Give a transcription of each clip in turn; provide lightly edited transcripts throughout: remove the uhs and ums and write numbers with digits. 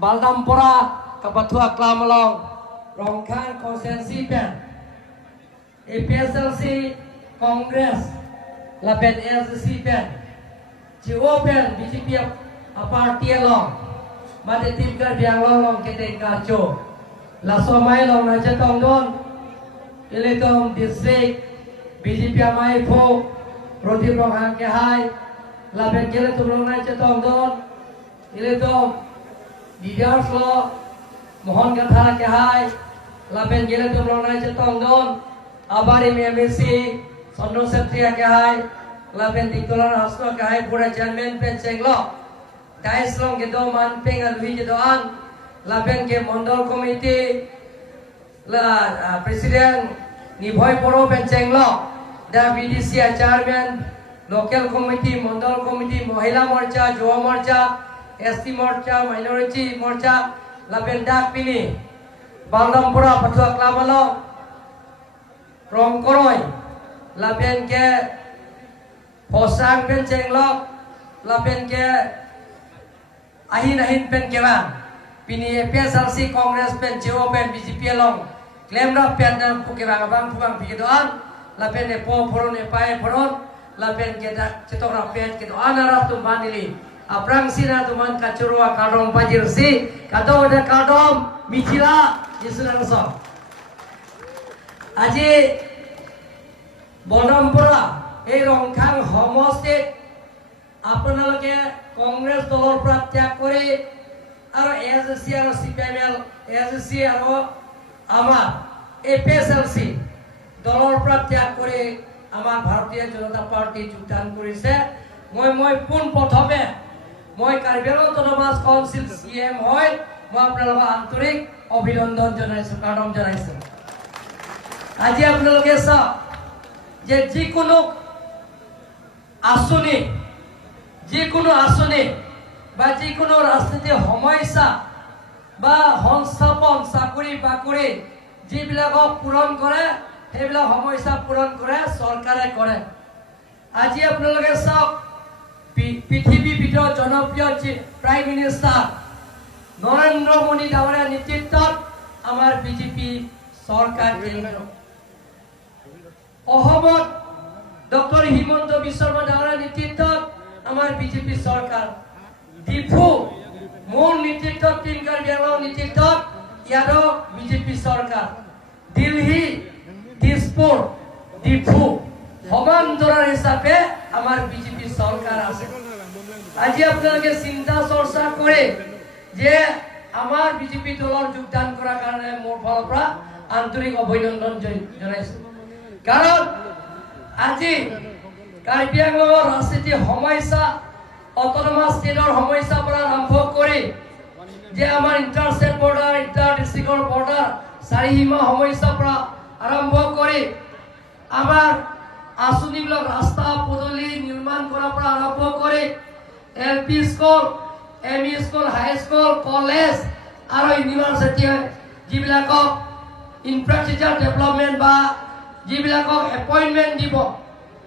Baldampura Kapatua Klamalong Rongkang Konsensi Pen APSLC Congress Lapen SC Pen Jiwo Pen BJP Parti Long Mate Tim Kar Biang Long Kete Kacho Lasomai Long Raja Tongdon Iletom District BJP Amai Pho Roti Rongkang Kehai Lapen Kele Tumlong Raja Tongdon Iletom Didiar Flo Mohon Gathara Kehai Lapen Kele Tumlong Raja Tongdon Abari MMC Sondro Setria Kehai Lapen Tikulan Hasno Kehai Pura Janmen Pen Cenglo Dais Long Gedo Man Peng Alui Gedoan Lapen Ke Mondol Committee Presiden Niboy Poro Pen Cenglo Da BDC Chairman Local Committee Mondol Committee Mohila Morcha Joa Morcha ST Morcha Minority Morcha Lapen Dak Pini Baldampura Patua Klamalo Rongkoroi Lapen Ke Posang Pen Cenglo Lapen Ke Ahin Pen Kewan Pini PSLC Congress Pen Jiwo Pen BJP Long Claim Rap Pen Dan Pukewang Abang Pukang Pikidoan Lapen Epo Poron Epai Poron Lapen Ke Cetok Rapet Kidoan Arap Tumban Ili Aprang Sina Tuman Kacurwa Kadom Pajirsi Kato Udah Kadom Michila Yesunan So Aji Baldampura এই রংখাং সমষ্টিত আপোনালোকে কংগ্ৰেছ দলৰ পৰা ত্যাগ কৰি আৰু এজেচি আৰু সিপিএমএল এজেচি আৰু আমাৰ এপিএছএলচি দলৰ পৰা ত্যাগ কৰি আমাৰ ভাৰতীয় জনতা পাৰ্টি যোগদান কৰিছে মই পোন প্ৰথমে মই Karbi Anglong autonomous council CM হয় মই আপোনালোকক আন্তৰিক অভিনন্দন জনাইছো প্ৰণাম জনাইছো আজি আপোনালোকে চাওক যে যিকোনো আসনি বা যিকোনো রাজনীতি সমস্যা বা সংস্থাপন চাকরি বাকরি যিবিলাকক পূরণ করে সেইবিলাক সমস্যা পূরণ করে সরকারে করে আজি আপোনালোকে চাওক পৃথিবীর ভিতৰত জনপ্ৰিয় প্ৰাইম মিনিস্টাৰ নৰেন্দ্ৰ মোদী ডাঙৰীয়াৰ নেতৃত্বত আমাৰ বিজেপি সৰকাৰ অসমত ডক্টৰ হিমন্ত বিশ্ব শৰ্মা ডাঙৰীয়াৰ নেতৃত্বত আমাৰ বিজেপি সৰকাৰ ডিফু মোৰ নেতৃত্বত টিম কাৰ্বি আংলং নেতৃত্বত ইয়াৰো বিজেপি সৰকাৰ দিল্লী দিসপুৰ ডিফু সমান্তৰাল হিসাবে আমাৰ বিজেপি সৰকাৰ আছে আজি আপোনালোকে চিন্তা চৰ্চা কৰে যে আমাৰ বিজেপি দলৰ যোগদান কৰাৰ কাৰণে মোৰ ফালৰ পৰা আন্তৰিক অভিনন্দন জনাইছো কাৰণ আজি কাৰ্বি আংলঙৰ ৰাজনীতি সমস্যা অটোনমাস ষ্টেটৰ সমস্যা পৰা আৰম্ভ কৰি যে আমাৰ ইণ্টাৰষ্টেট বৰ্ডাৰ ইণ্টাৰ ডিষ্ট্ৰিক্টৰ বৰ্ডাৰ চাৰিসীমা সমস্যা পৰা আৰম্ভ কৰি আমাৰ আঁচনিবিলাক ৰাস্তা পদূলি নিৰ্মাণ কৰাৰ পৰা আৰম্ভ কৰি এলপি স্কুল এমই স্কুল হাই স্কুল কলেজ আৰু ইউনিভাৰ্চিটি যিবিলাকক ইনফ্ৰাষ্ট্ৰাকচাৰ ডেভেলপমেণ্ট বা যিবিলাকক এপইণ্টমেণ্ট দিব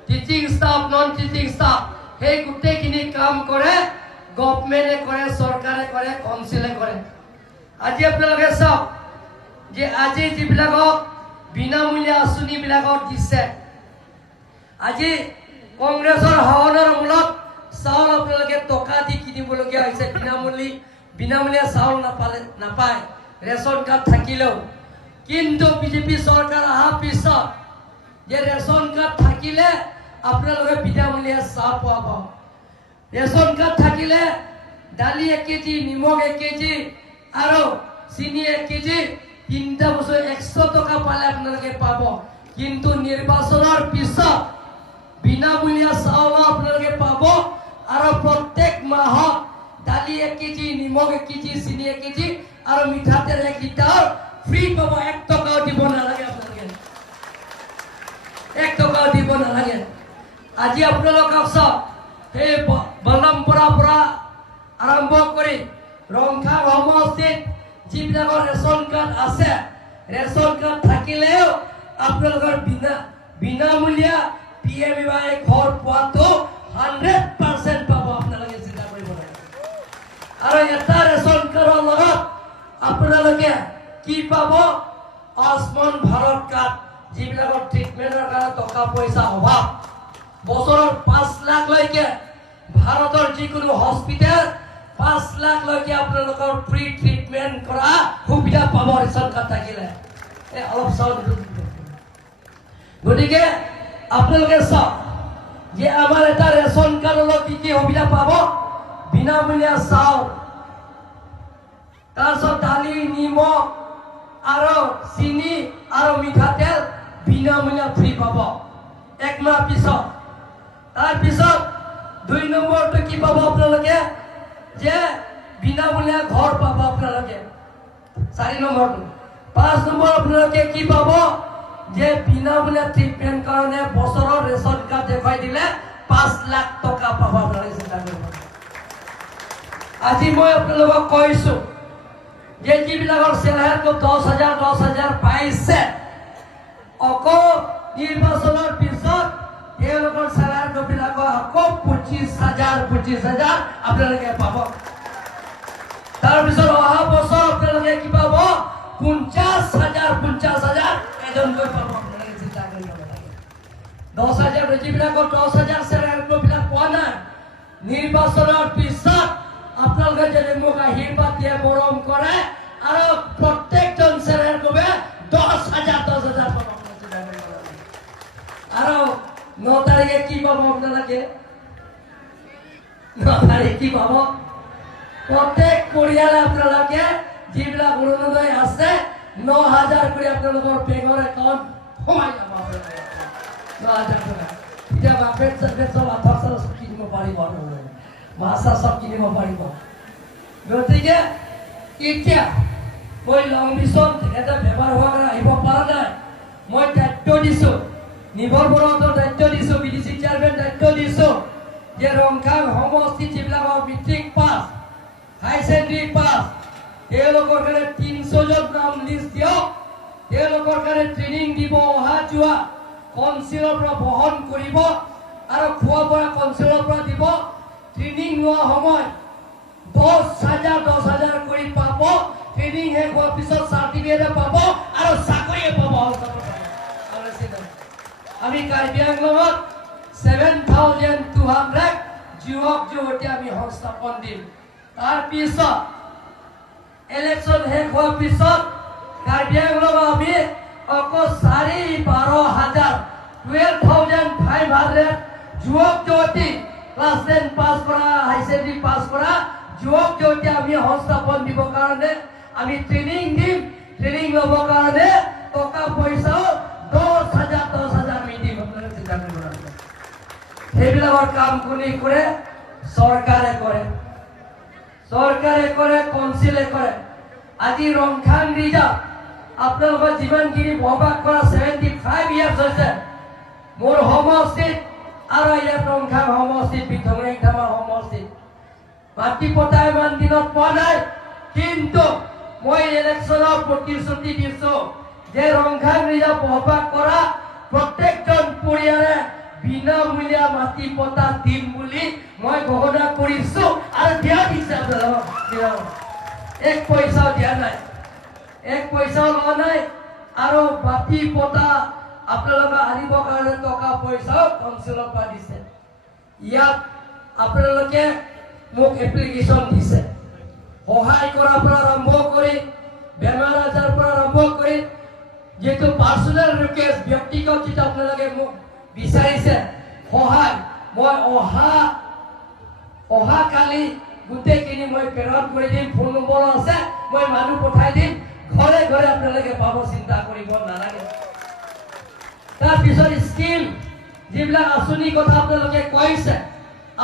teaching staff non teaching staff সেই গোটেইখিনি কাম কৰে গভৰ্ণমেণ্টে কৰে চৰকাৰে কৰে কাউন্সিলে কৰে আজি আপোনালোকে চাওক যে আজি যিবিলাকক বিনামূলীয়া আঁচনিবিলাকত দিছে আজি কংগ্ৰেছৰ শাসনৰ মূলত চাউল আপোনালোকে টকা দি কিনিবলগীয়া হৈছে বিনামূলীয়া চাউল নাপায় ৰেচন কাৰ্ড থাকিলেও কিন্তু বিজেপি সৰকাৰ অহাৰ পিছত যে ৰেশন কাৰ্ড থাকিলে আপোনালোকে বিনামূলীয়া চাহ পাব ৰেশন কাৰ্ড থাকিলে দালি 1 কেজি নিমখ 1 কেজি আৰু চিনি 1 কেজি 3টা বছৰ 100 টকা পালে আপোনালোকে পাব কিন্তু নিৰ্বাচনৰ পিছত বিনামূলীয়া চাউল আপোনালোকে পাব আৰু প্ৰত্যেক মাহত দালি 1 কেজি নিমখ 1 কেজি চিনি 1 কেজি আৰু মিঠাতেল 1 লিটাৰ ফ্ৰী পাব 1 টকাও দিব নালাগে আপোনালোকে 1 টকাও দিব নালাগে আজি আপোনালোকক চাওক সেই বলৰামপুৰৰ পৰা আৰম্ভ কৰি ৰংখাং সমষ্টিত যিবিলাকৰ ৰেচন কাৰ্ড আছে ৰেচন কাৰ্ড থাকিলেও আপোনালোকৰ বিনামূলীয়া PMAY ঘৰ পোৱাটো 100% পাব আপোনালোকে চিন্তা কৰিব লাগে আৰু এটা ৰেচন কাৰ্ডৰ লগত আপোনালোকে কি পাব? আয়ুষ্মান ভাৰত কাৰ্ড, যিবিলাকৰ ট্ৰিটমেণ্টৰ কাৰণে টকা পইচা অভাৱ, বছৰত 5 লাখলৈকে ভাৰতৰ যিকোনো হস্পিটেল 5 লাখলৈকে আপোনালোকৰ ফ্ৰী ট্ৰিটমেণ্ট কৰা সুবিধা পাব ৰেচন কাৰ্ড থাকিলে। অলপ চাওক, গতিকে আপোনালোকে চাওক যে আমাৰ এটা ৰেচন কাৰ্ডৰ কি কি সুবিধা পাব? বিনামূলীয়া চাউল, তাৰপিছত দালি, নিমখ আৰু চিনি আৰু মিঠাতেল বিনামূলীয়া ফ্ৰী পাব 1 মাহ পিছত। তাৰপিছত 2 নম্বৰটো কি পাব আপোনালোকে? যে বিনামূলীয়া ঘৰ পাব আপোনালোকে। 4 নম্বৰটো। 5 নম্বৰ আপোনালোকে কি পাব? যে বিনামূলীয়া ট্ৰিটমেণ্ট কাৰণে বছৰৰ ৰেচন কাৰ্ড দেখুৱাই দিলে 5 লাখ টকা পাব আপোনালোকে। চিন্তা কৰিব। আজি মই আপোনালোকক কৈছো যে যিবিলাকৰ চেলাৰী 10,000 পাইছে, আকৌ নিৰ্বাচনৰ পিছত তেওঁলোকৰ চেলাৰী বিলাক আকৌ 25,000 আপোনালোকে পাব। তাৰপিছত অহা বছৰ আপোনালোকে কি পাব? 50,000 এজনকৈ পাব। আপোনালোকে চিন্তা কৰিব লাগে। 10,000 যিবিলাকৰ 10,000 চেলাৰী বিলাক পোৱা নাই, নিৰ্বাচনৰ পিছত আপোনালোকে যদি মোক আশীৰ্বাদ দিয়ে, মৰম কৰে আৰু প্ৰত্যেকজন চেলাৰী কবে 10,000 পাব। আৰু 9 তাৰিখে কি পাব আপোনালোকে? 9 তাৰিখে কি পাব? প্ৰত্যেক পৰিয়ালে আপোনালোকে যিবিলাক অৰুণোদয় আছে 9,000 কৰি আপোনালোকৰ বেংকৰ একাউণ্ট সোমাই যাব। 9,000 টকা। এতিয়া বাপেক চাপেক চব আঠক চব কিনিব পাৰিব, মাছ চব কিনিব পাৰিব। গতিকে এতিয়া মই লং ডিচন এটা বেমাৰ হোৱাৰ কাৰণে আহিব পৰা নাই। মই দায়িত্ব দিছো, নিভৰ বৰুৱাহঁতৰ দায়িত্ব দিছো, BDC চেয়াৰমেন দায়িত্ব দিছো যে ৰংখাং সমষ্টিত যিবিলাকৰ মেট্ৰিক পাছ, হাই ছেকেণ্ডাৰী পাছ, তেওঁলোকৰ কাৰণে 300 জন নাম লিষ্ট দিয়ক। তেওঁলোকৰ কাৰণে ট্ৰেইনিং দিব, অহা যোৱা কাউন্সিলৰ পৰা বহন কৰিব আৰু খোৱা বোৱা কাউন্সিলৰ পৰা দিব। ট্ৰেইনিং লোৱা সময় 10,000 কৰি পাব। ট্ৰেইনিং শেষ হোৱাৰ পিছত চাৰ্টিফিকেট পাব আৰু চাকৰি পাব। আমি কাৰ্বি আংলঙত 7,200 যুৱক যুৱতী আমি সংস্থাপন দিম। তাৰপিছত ইলেকশ্যন শেষ হোৱাৰ পিছত কাৰ্বি আংলঙত আমি অকল 12,500 যুৱক যুৱতী ক্লাছ 10 পাছ কৰা, হাই ছেকেণ্ডাৰী পাছ কৰা যুৱক যুৱতী আমি সংস্থাপন দিবৰ কাৰণে আমি ট্ৰেইনিং দিম। ট্ৰেইনিং ল'বৰ কাৰণে টকা পইচাও 10,000 আমি দিম। সেইবিলাকৰ কাম কোনে কৰে? চৰকাৰে কৰে। চৰকাৰে কৰে, কাউন্সিলে কৰে। আজি ৰংখাং ৰিজাৰ্ভ আপোনালোকৰ যিমানখিনি বসবাস কৰা 75 ইয়াৰ্ছ হৈছে মোৰ সমষ্টিত আৰু ইয়াত ৰংখাং সমষ্টিত, বিথংৰেং ধামা সমষ্টিত মাটি পতা ইমান দিনত পোৱা নাই। কিন্তু মই ইলেকশ্যনৰ প্ৰতিশ্ৰুতি দিছো যে ৰংখাং ৰিজাৰ্ভ বসবাস কৰা প্ৰত্যেকজন পৰিয়ালে বিনামূলীয়া মাটি পতা দিম বুলি মই ঘোষণা কৰিছো আৰু দিয়া দিছে। আপোনালোকক 1 পইচাও দিয়া নাই, 1 পইচাও লোৱা নাই। আৰু মাটি পতা আপোনালোকে আনিবৰ কাৰণে টকা পইচাও কাউন্সিলৰ পৰা দিছে। ইয়াত আপোনালোকে মোক এপ্লিকেশ্যন দিছে, সহায় কৰাৰ পৰা আৰম্ভ কৰি বেমাৰ আজাৰ পৰা আৰম্ভ কৰি যেহেতু পাৰ্চনেল ৰিকুৱেষ্ট, ব্যক্তিগত যিটো আপোনালোকে মোক বিচাৰিছে সহায়, মই অহা কালি গোটেইখিনি মই প্ৰেৰণ কৰি দিম। ফোন নম্বৰ আছে, মই মানুহ পঠাই দিম, ঘৰে ঘৰে আপোনালোকে পাব। চিন্তা কৰিব নালাগে। তাৰপিছত স্কিম যিবিলাক আঁচনিৰ কথা আপোনালোকে কৈছে,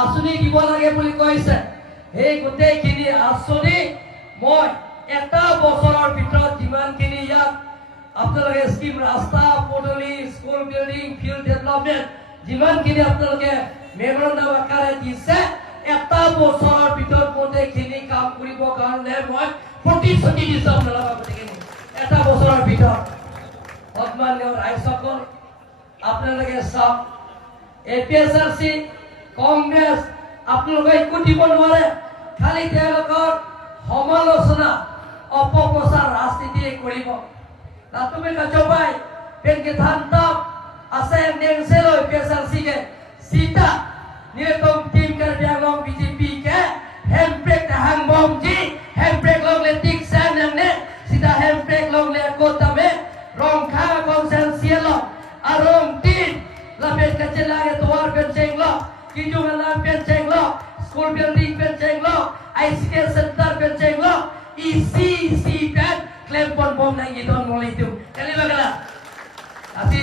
আঁচনি দিব লাগে বুলি কৈছে, সেই গোটেইখিনি আঁচনি মই এটা বছৰৰ ভিতৰত যিমানখিনি ইয়াত আপোনালোকে স্কিম, ৰাস্তা পদূলি, স্কুল বিল্ডিং, ফিল্ড ডেভেলপমেণ্ট যিমানখিনি আপোনালোকে মেমৰেণ্ডাম আকাৰে দিছে, এটা বছৰৰ ভিতৰত গোটেইখিনি কাম কৰিবৰ কাৰণে মই প্ৰতিশ্ৰুতি দিছো আপোনালোকক। গোটেইখিনি এটা বছৰৰ ভিতৰত। সন্মানীয় ৰাইজসকল, আপোনালোকে চাওক, APSRC কংগ্ৰেছ আপোনালোকে একো দিব নোৱাৰে। খালি তেওঁলোকৰ সমালোচনা অপপ্রচার রাজনীতি করিব তুমি কাজবাই পেনকে ধান্তক আছে নেংসেলই পেসারসিকে সিটা নিরতম টিম কে বিয়াগং বিজেপি কে হ্যান্ডব্রেক হাংবম জি হ্যান্ডব্রেক লং le tik san nang ne sida hemprek long le ko tame rong kha konsensiel lo arong tin la bet ka chela ge toar pen cheng lo kijung la pen cheng lo school building pen cheng lo ICT center pen cheng lo ECC pen claim pon bom nang gi don molai tu kali bagala asi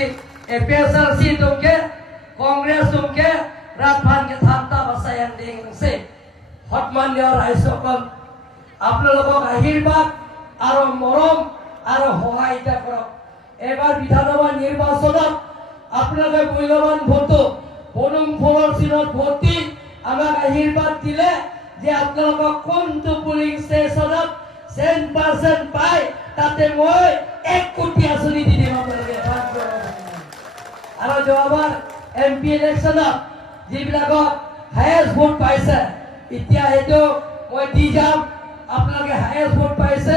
PSRC tumke Congress tumke Rathan ke thanta basayan ding se hotman ya raisokol আপনালোকক আশীর্বাদ আর মরম আর সহায়তা করক এবার বিধানসভা নির্বাচনত আপনাদের মূল্যবান vote বনুম ফলৰ চিনত vote দি আমাক আশীৰ্বাদ দিলে যে আপোনালোকক কোনটো পুলিং ষ্টেচনত 100% পায় তাতে মই 1 কোটি আঁচনি দি দিম আপোনালোকে আৰু যোৱাবাৰ এমপি ইলেকশ্যনত যিবিলাকক হায়েষ্ট ভোট পাইছে এতিয়া সেইটো মই দি যাম আপনাকে হায়েষ্ট ভোট পাইছে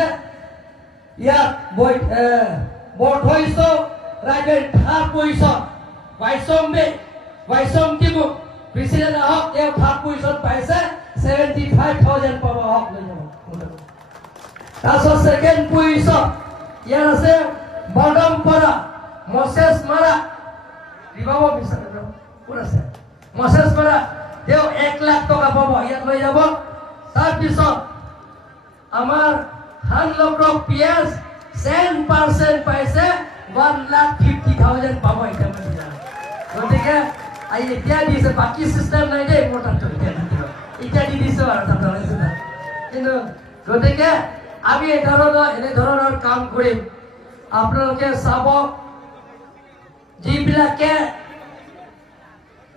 ইয়াত বৰথৈছ ৰাজ্যৰ থাৰ্ড পজিশ্যন বাইচম কিমু প্ৰেচিডেণ্ট আহক তেওঁ থাৰ্ড পজিশ্যন পাইছে 75,000 পাব হক লৈ যাব তাৰপিছত ছেকেণ্ড পজিশ্যন ইয়াত আছে বৰদমপাৰা মছেছ মাৰা দিবাব বিচাৰে কোন আছে মছেছ মাৰা তেওঁ 1 লাখ টকা পাব ইয়াত লৈ যাব তাৰপিছত আমার হানলক পিএস 10% পাইছে 1,50,000 পাবো এটা মানে গতিকে আই এতিয়া দিছে বাকি সিস্টেম নাই দে মোটা তো এটা দি দিছে আর আপনারা কিন্তু গতিকে আমি এনে ধরনের কাম করি আপনাদেরকে চাব যিবিলাকে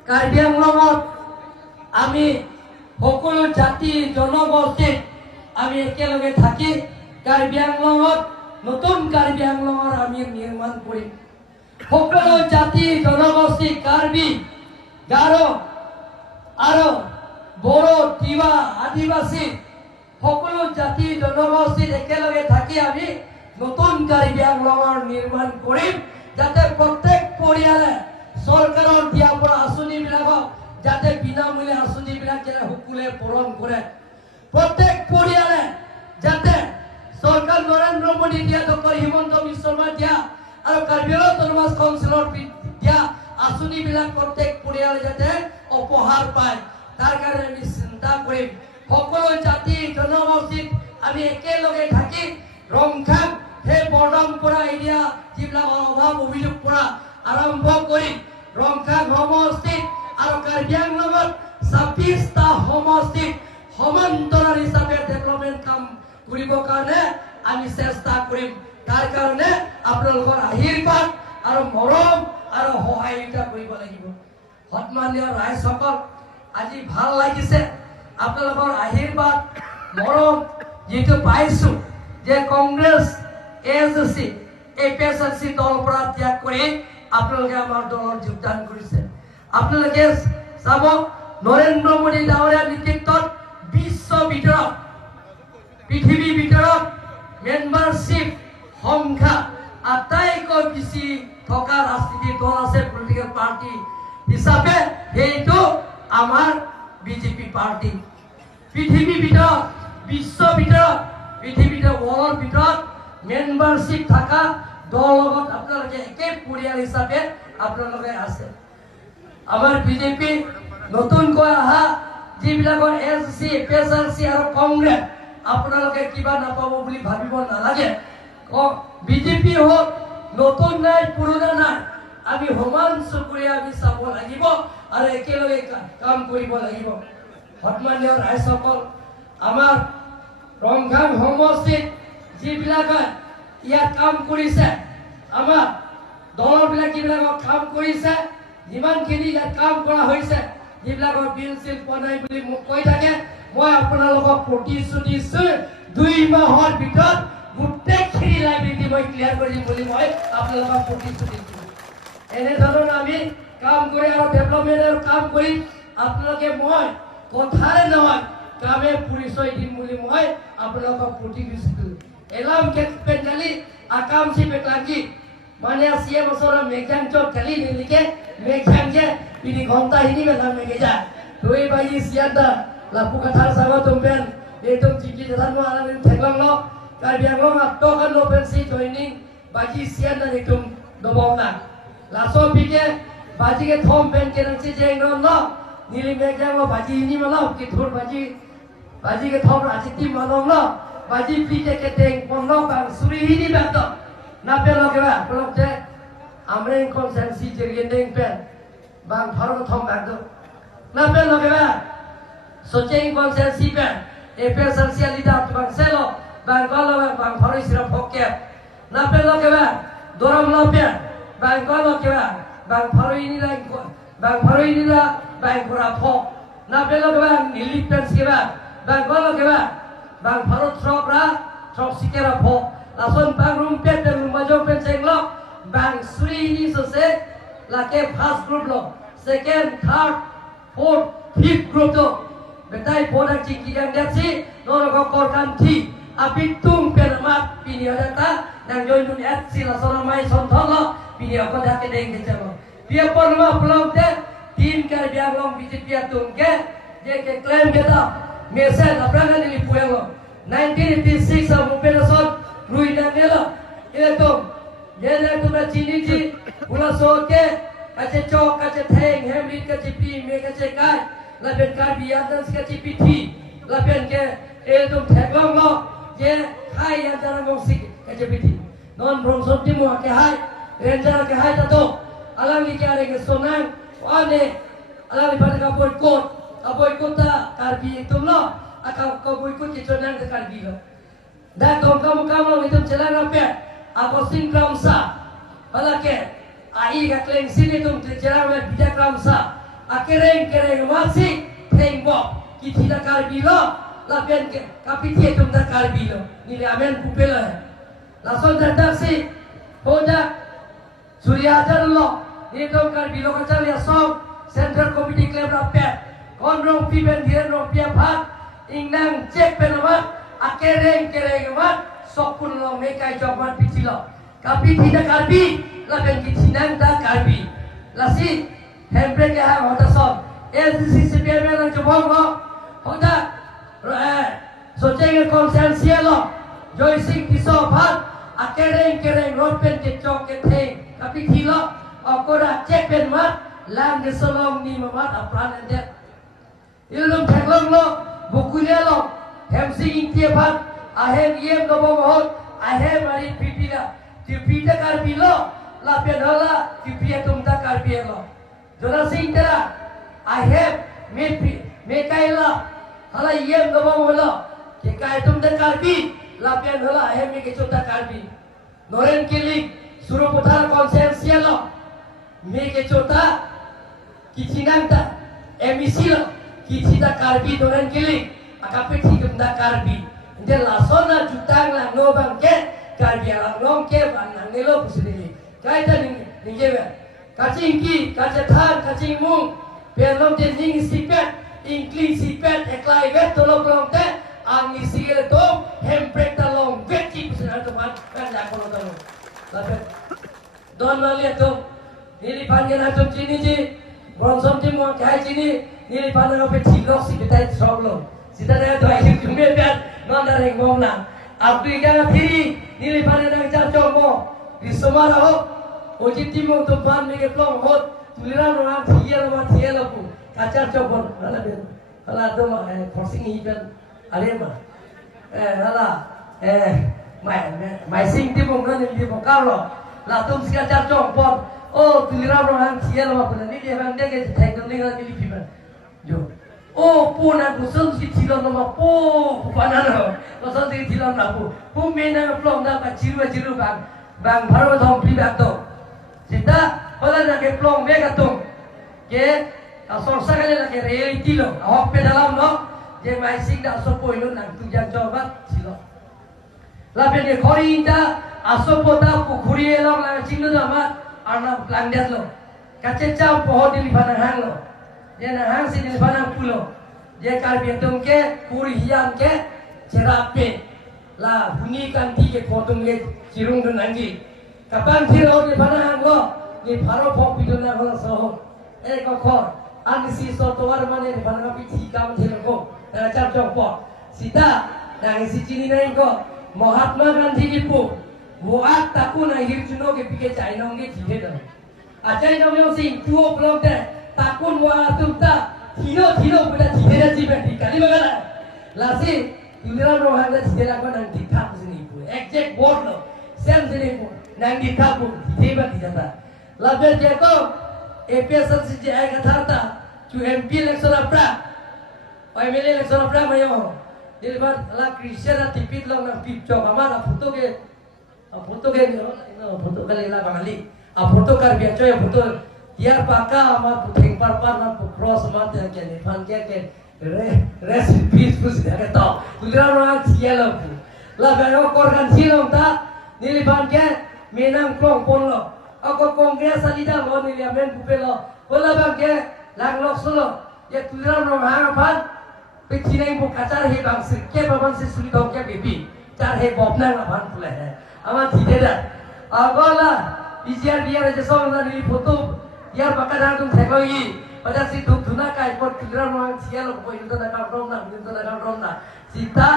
কাৰ্বি আংলঙত আমি সকলো জাতি জনগোষ্ঠী আমি একেলগে থাকি কাৰ্বি আংলঙত নতুন কাৰ্বি আংলঙৰ আমি নিৰ্মাণ কৰিম সকলো জাতি জনগোষ্ঠী কাৰ্বি গাৰো আৰু বড়ো তিৱা আদিবাসী সকলো জাতি জনগোষ্ঠী একেলগে থাকি আমি নতুন কাৰ্বি আংলঙৰ নিৰ্মাণ কৰিম যাতে প্ৰত্যেক পৰিয়ালে চৰকাৰৰ দিয়াৰ পৰা আঁচনিবিলাকক যাতে বিনামূলীয়া আঁচনিবিলাক যেনে সকলোৱে পূৰণ কৰে প্ৰত্যেক পৰিয়ালে যাতে সৰকাৰ নৰেন্দ্ৰ মোদী দিয়া ডক্টৰ হিমন্ত বিশ্ব শৰ্মা দিয়া আৰ কাৰ্বি অটোনমাস কাউন্সিলৰ দিয়া আঁচনি বিলাক প্ৰত্যেক পৰিয়ালে যাতে উপহাৰ পায় তাৰ কাৰণে আমি চিন্তা কৰিম সকলো জাতি জনগোষ্ঠীত আমি একেলগে থাকি ৰংখাম সেই বৰদমপুৰা এৰিয়া যিবিলাক অভাৱ অভিযোগ পৰা আৰম্ভ কৰি ৰংখাম সমষ্টিত আৰু কাৰ্বি আংলঙত 26টা সমষ্টিত সমান্তৰাল হিচাপে ডেভেলপমেন্ট কাম কৰিবৰ কাৰণে আমি চেষ্টা কৰিম তাৰ কাৰণে আপোনালোকৰ আশীৰ্বাদ আৰু মৰম আৰু সহায়তা কৰিব লাগিব সন্মানীয় ৰাইজসকল আজি ভাল লাগিছে আপোনালোকৰ আশীৰ্বাদ মৰম যেটো পাইছো যে কংগ্ৰেছ এজেসি এপিএসসি দলৰ পৰা ত্যাগ কৰি আপোনালোকে আমাৰ দলৰ যোগদান কৰিছে আপোনালোকে চাব নৰেন্দ্ৰ মোদী ডাঙৰীয়াৰ নেতৃত্বত বিশ্ব ভিতৰত পৃথিৱীৰ ভিতৰত মেম্বাৰশ্বিপ সংখ্যা আটাইতকৈ বেছি থকা ৰাজনীতিৰ দল আছে পলিটিকেল পাৰ্টি হিচাপে সেইটো আমাৰ বিজেপি পাৰ্টি পৃথিৱীৰ ভিতৰত বিশ্ব ভিতৰত পৃথিৱীৰ ৱৰ্ল্ডৰ ভিতৰত মেম্বাৰশ্বিপ থকা দল লগত আপোনালোকে একে পৰিয়াল হিচাপে আপোনালোকে আছে আমাৰ বিজেপি নতুনকৈ অহা যিবিলাকৰ এছচি পিএছআৰচি আৰু কংগ্ৰেছ আপোনালোকে কিবা নাপাব বুলি ভাবিব নালাগে বিজেপি হোক নতুন নাই পুৰণা নাই আমি সমান চকুৰে আমি চাব লাগিব আৰু একেলগে কাম কৰিব লাগিব সন্মানীয় ৰাইজসকল আমাৰ ৰংখাম সমষ্টিত যিবিলাকে ইয়াত কাম কৰিছে আমাৰ দলবিলাক যিবিলাকক কাম কৰিছে যিমানখিনি ইয়াত কাম কৰা হৈছে যিবিলাকৰ বিল চিল বনাই বুলি মোক কৈ থাকে মই আপোনালোকক প্ৰতিশ্ৰুতি দিছোঁ 2 মাহৰ ভিতৰত গোটেইখিনি লাইব্ৰেৰী মই ক্লিয়াৰ কৰি দিম বুলি মই আপোনালোকক প্ৰতিশ্ৰুতি দিছোঁ এনেধৰণৰ আমি কাম কৰি আৰু ডেভেলপমেণ্টৰ কাম কৰি আপোনালোকে মই কথাৰে নহয় কামে পৰিচয় দিম বুলি মই আপোনালোকক প্ৰতিশ্ৰুতি দিছোঁ elam ke penkali akam si peklagi mana siya masora megang cok kali ni like megang je ini gonta ini megang megeja doi bayi siya da lapu kathar sawa tumpen itu ciki jalan mo alam ini theklang lo karbiang lo ngapto kan lo pensi joining bayi siya da itu dobong na laso pike bayi ke thom pen ke nang si jeng lo nili megang lo bayi ini malau kitur bayi ke thom rajiti malau lo bayi pike ke teng pondok bang suri ini betul na pe lo ke ba pelok je amreng konsensi jerigen deng pen bang tharo thom bang do na pe lo ke ba socheng konsensi pen e pe sansia lida bang selo bang galo bang tharo sira phokke na pe lo ke ba doram lo pen bang galo ke ba bang tharo ini la bang pura phok na pe lo ke ba nili pen ke ba bang galo ke ba bang tharo throk sikera phok lason bang rumpet dan rumajo penceng lo bang suri ini sose lake first group lo second third fourth fifth group to betai podak ciki yang dapsi noro kokor kanti api tung penamat pini adata nang join dun etsi lason mai sontolo pini apa dak kedeng kecelo pia porma pulau te tim kar biang long bijit pia tung ke je ke claim beta mesen aprangan ini puelo 1986 mupelason Ruina nela, itu, jadi tu macini ji, pula soke, kace cok, kace teng, hemit, kace pi, me kace kai, lapen karbi andan kace piti, lapen ke, itu teglong lo, je hai andan ngong sik, kace piti, non bromsot di muak ke hai, renjar ke hai tato, alang di kare ke sonang, wane, alang di pada kapoy kota karbi itu lo, akau kapoy kot ke sonang ke karbi lo. Dan kamu itu jalan apa? Aku singkram sa, balake, ai kakleng sini tu jalan apa? Bidak ramsa, akereng masih tengok, kita tidak kalbilo, lapian kapiti itu tidak kalbilo, nilai amen pupela. Langsung datang si, hoda, Surya Jallo, itu kalbilo kacau ya song, Central Committee Club rapat, konrong piben dia rong piapat, inang cek penamat. Akereng mat sokun lo mekai jaman pitilo kapi tidak kalbi laben kitinang da kalbi lasi hembrek ya hoda son LCC CPM lang jebong lo hoda sojeng konsensia lo joising piso phat akereng ropen ke chok ke theng kapi thilo akora cek pen mat lang de solong ni mamat apran ende ilum thaglong lo bukulia lo Hemsing intia pat, ahem iem dobong hot, ahem ari pipila, tipita karbilo, lapian hala, tipia tumta karbilo. Jona sing tera, ahem mekaila, hala iem dobong holo, kekai tumta karbi, lapian hala ahem meke tumta karbi. Noren kilik, suruh putar konsensia lo, meke tumta, kicinanta, emisi lo, kicita karbi noren kilik. Akape hidup nak karbi, dia lasona jutang lang no bangke, karbi lang no ke bang nang nelo pusini. Kaya nih jewe, kacing ki, kacang than, kacing mung, pelom je ning sipet, ingkling sipet, eklai vet tolong long te, angin sigel tom, hemprek talong vet ki pusini tu man, kan dah kalau tahu. Tapi don lalu tu, ini panggilan tu cini ji, bronson tim mau kaya cini, ini panggilan apa cilok si betai soblong. Sita dah tu akhir jumpa biar non dari ngomong. Aku ikan kiri nilai pada nang cacok mo. Di semua raho, ojit timung tu ban mege plong hot. Tuliran orang tiel aku. Kacar cokon, ala ben, ala tu mah crossing event, ale mah. Mai sing timung kan di bokalo. Latum sikacar cokon. Oh tuliran orang tiel aku. Ni dia bang dia ke tengok ni lagi di piman. Jo. Oh, puna kusun si cilon nama panan kusun si cilon napu. Mena plong na ciru bang baru thong pibat to. Sita pada nak plong mega to. Ke asal sekali nak reality lo. Awak pedalam lo. Je mai sing dah sopo ilo nang tujan coba cilon. Lapen ke kori inda asopo ta pukuri elong lang cinglo nama arna langdet lo. Kacecam pohon di lipanang hang lo. Dia nak hang sini panang pulau. Dia karbi tung ke, puri hiam ke, cerape. lah bunyi kanti ke potong ke cirung dan nanti kapan tirau di mana anggo di paro pok biduna kalau soh kokor anisi soto war mana di mana kapi tikam tirau cap jopok sita nang isi cini nai ko Mahatma Gandhi kipu buat takun akhir juno ke pike China ke jide dah acai nama yang sing tuo belum teh takun wa tukta Tino pada jide jibat di kali bagala lasi Tuliran rohang dah jide lakukan nang ditap sini ibu exact word lo sem sini ibu nang ditap pun jibat di jata laber jeko APSLC jaya kata tu MP election apra MLA election apra mayo jadi baru lah Christian tipit long nang picok amar foto ke kali lah bangali foto kar biaco ya foto tiar paka amar puting par na cross mat ya ke fan ke rest in peace pus ya ke to tuliran orang cielo lah bayo korgan silong ta nili ban ke menang klong ponlo ako kongres alida lo nili amen pupelo bola bang ke lang lok solo ya tuliran orang hang Pecina ibu kacar he bang sirke baban se suri dong ke baby car he bobna ngapan pula he amat tidak dah agola biar aja song dan ini foto biar bakal tum tekogi pada si duna kai pot kira orang sial ko itu nak romna sita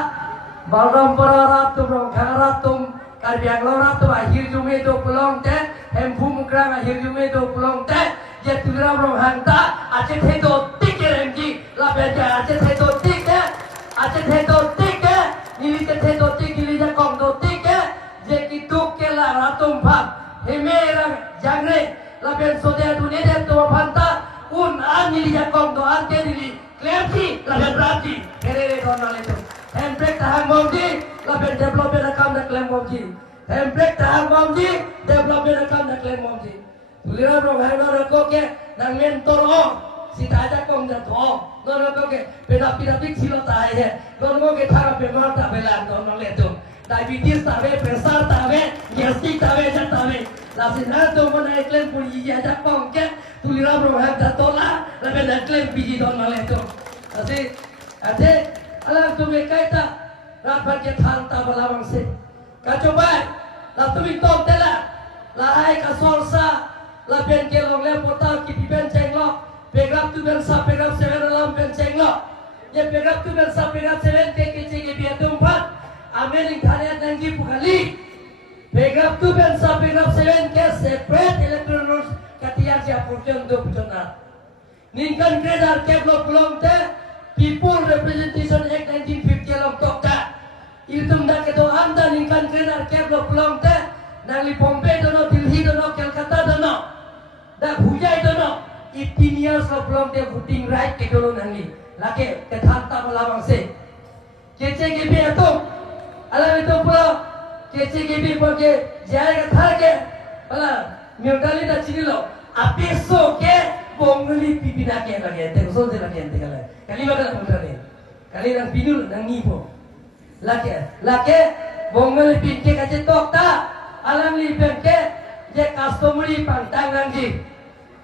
balram pararat tu rong kharat tum kar biang lora tu akhir jume do pulang te hempu mukrang akhir jume do pulang te je kira rong hanta ache the do tikerenggi la beja ache the do ache the do nili the do nili ja kong do je kitu ke la ratum phat hemera jangre la ben sode dunia de to phanta un an nili ja kong do an ke nili klemsi la ben brati herere don nale to template tahang momji la ben development akam na klem momji template tahang momji development akam na klem momji tulira rong hana rako ke nang mentor o sita aja kong ja to non ko ke peda piratik silo ta hai non ko ke thara pe mar ta bela don nale to diabetes tabe pressure tabe gastric tabe ja tabe la sina to mana klem puri ja ja kong ke tulira rong hana tola la ben klem biji don nale to ate alam tumhe kaita rat bhar ke than ta bala bang se ka chobai la tumi to tela la hai ka sorsa la ben ke long le pota ki ben chenglo pegrap tu ben sa pegrap seven alam ben chenglo ye pegrap tu ben sa pegrap seven ke che bi atum phat ameling thane nangi pugali pegrap tu ben sa pegrap seven ke separate electrons katiar ja portion do putona ninkan gradar ke blok long te People Representation Act 1950 alam tokta itum da ke do anda ninkan gradar ke blok long te nang li Bombay dono Delhi dono Calcutta dono da Bhujai dono 18 years of long te voting right ke dono nangi lake ke thanta balawang se kece ke be ato alam itu pula kece ke be porque jaya ka ke bala miotali da chinilo apeso ke Bongli pipina ke lagi ente so je lagi ente kali bakal putra ni kali nang pinul nang nipo lake Bongli pike kaje tokta alam li peke je customary pantang nangji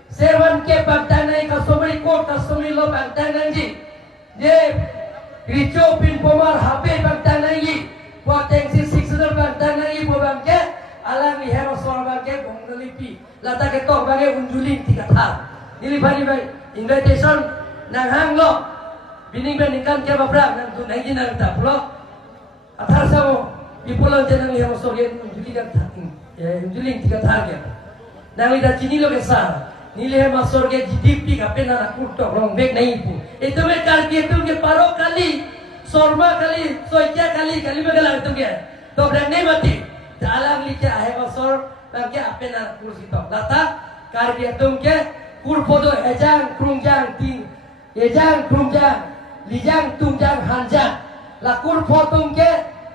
sewan ke pantang nai customary court customary law pantang nangji je richo pin pomar hape pantang nai potensi 600 pantang nai bo bangke alam li hero sor bangke Bongli pi lata ke tok bangke unjuling tiga thar ini bani bai invitation nang hang lo bining ben ikan ke babra nang tu nang jinang ta pulo athar samo pipulo jenang hero sor ye unjuling kan unjuling tiga thar ke nang ida chini lo ke sa nile masor ke GDP ka pena na kurto rong bek nahi pu itu me kal ke tu ke paro kali sorma kali soja kali bagala tu ke to brand nahi mati dalang li ke ahe masor bang ke apena kursi to lata kar ke tum ke kurpodo ejang krungjang ting ejang krungjang lijang tungjang hanjang la kurpotum ke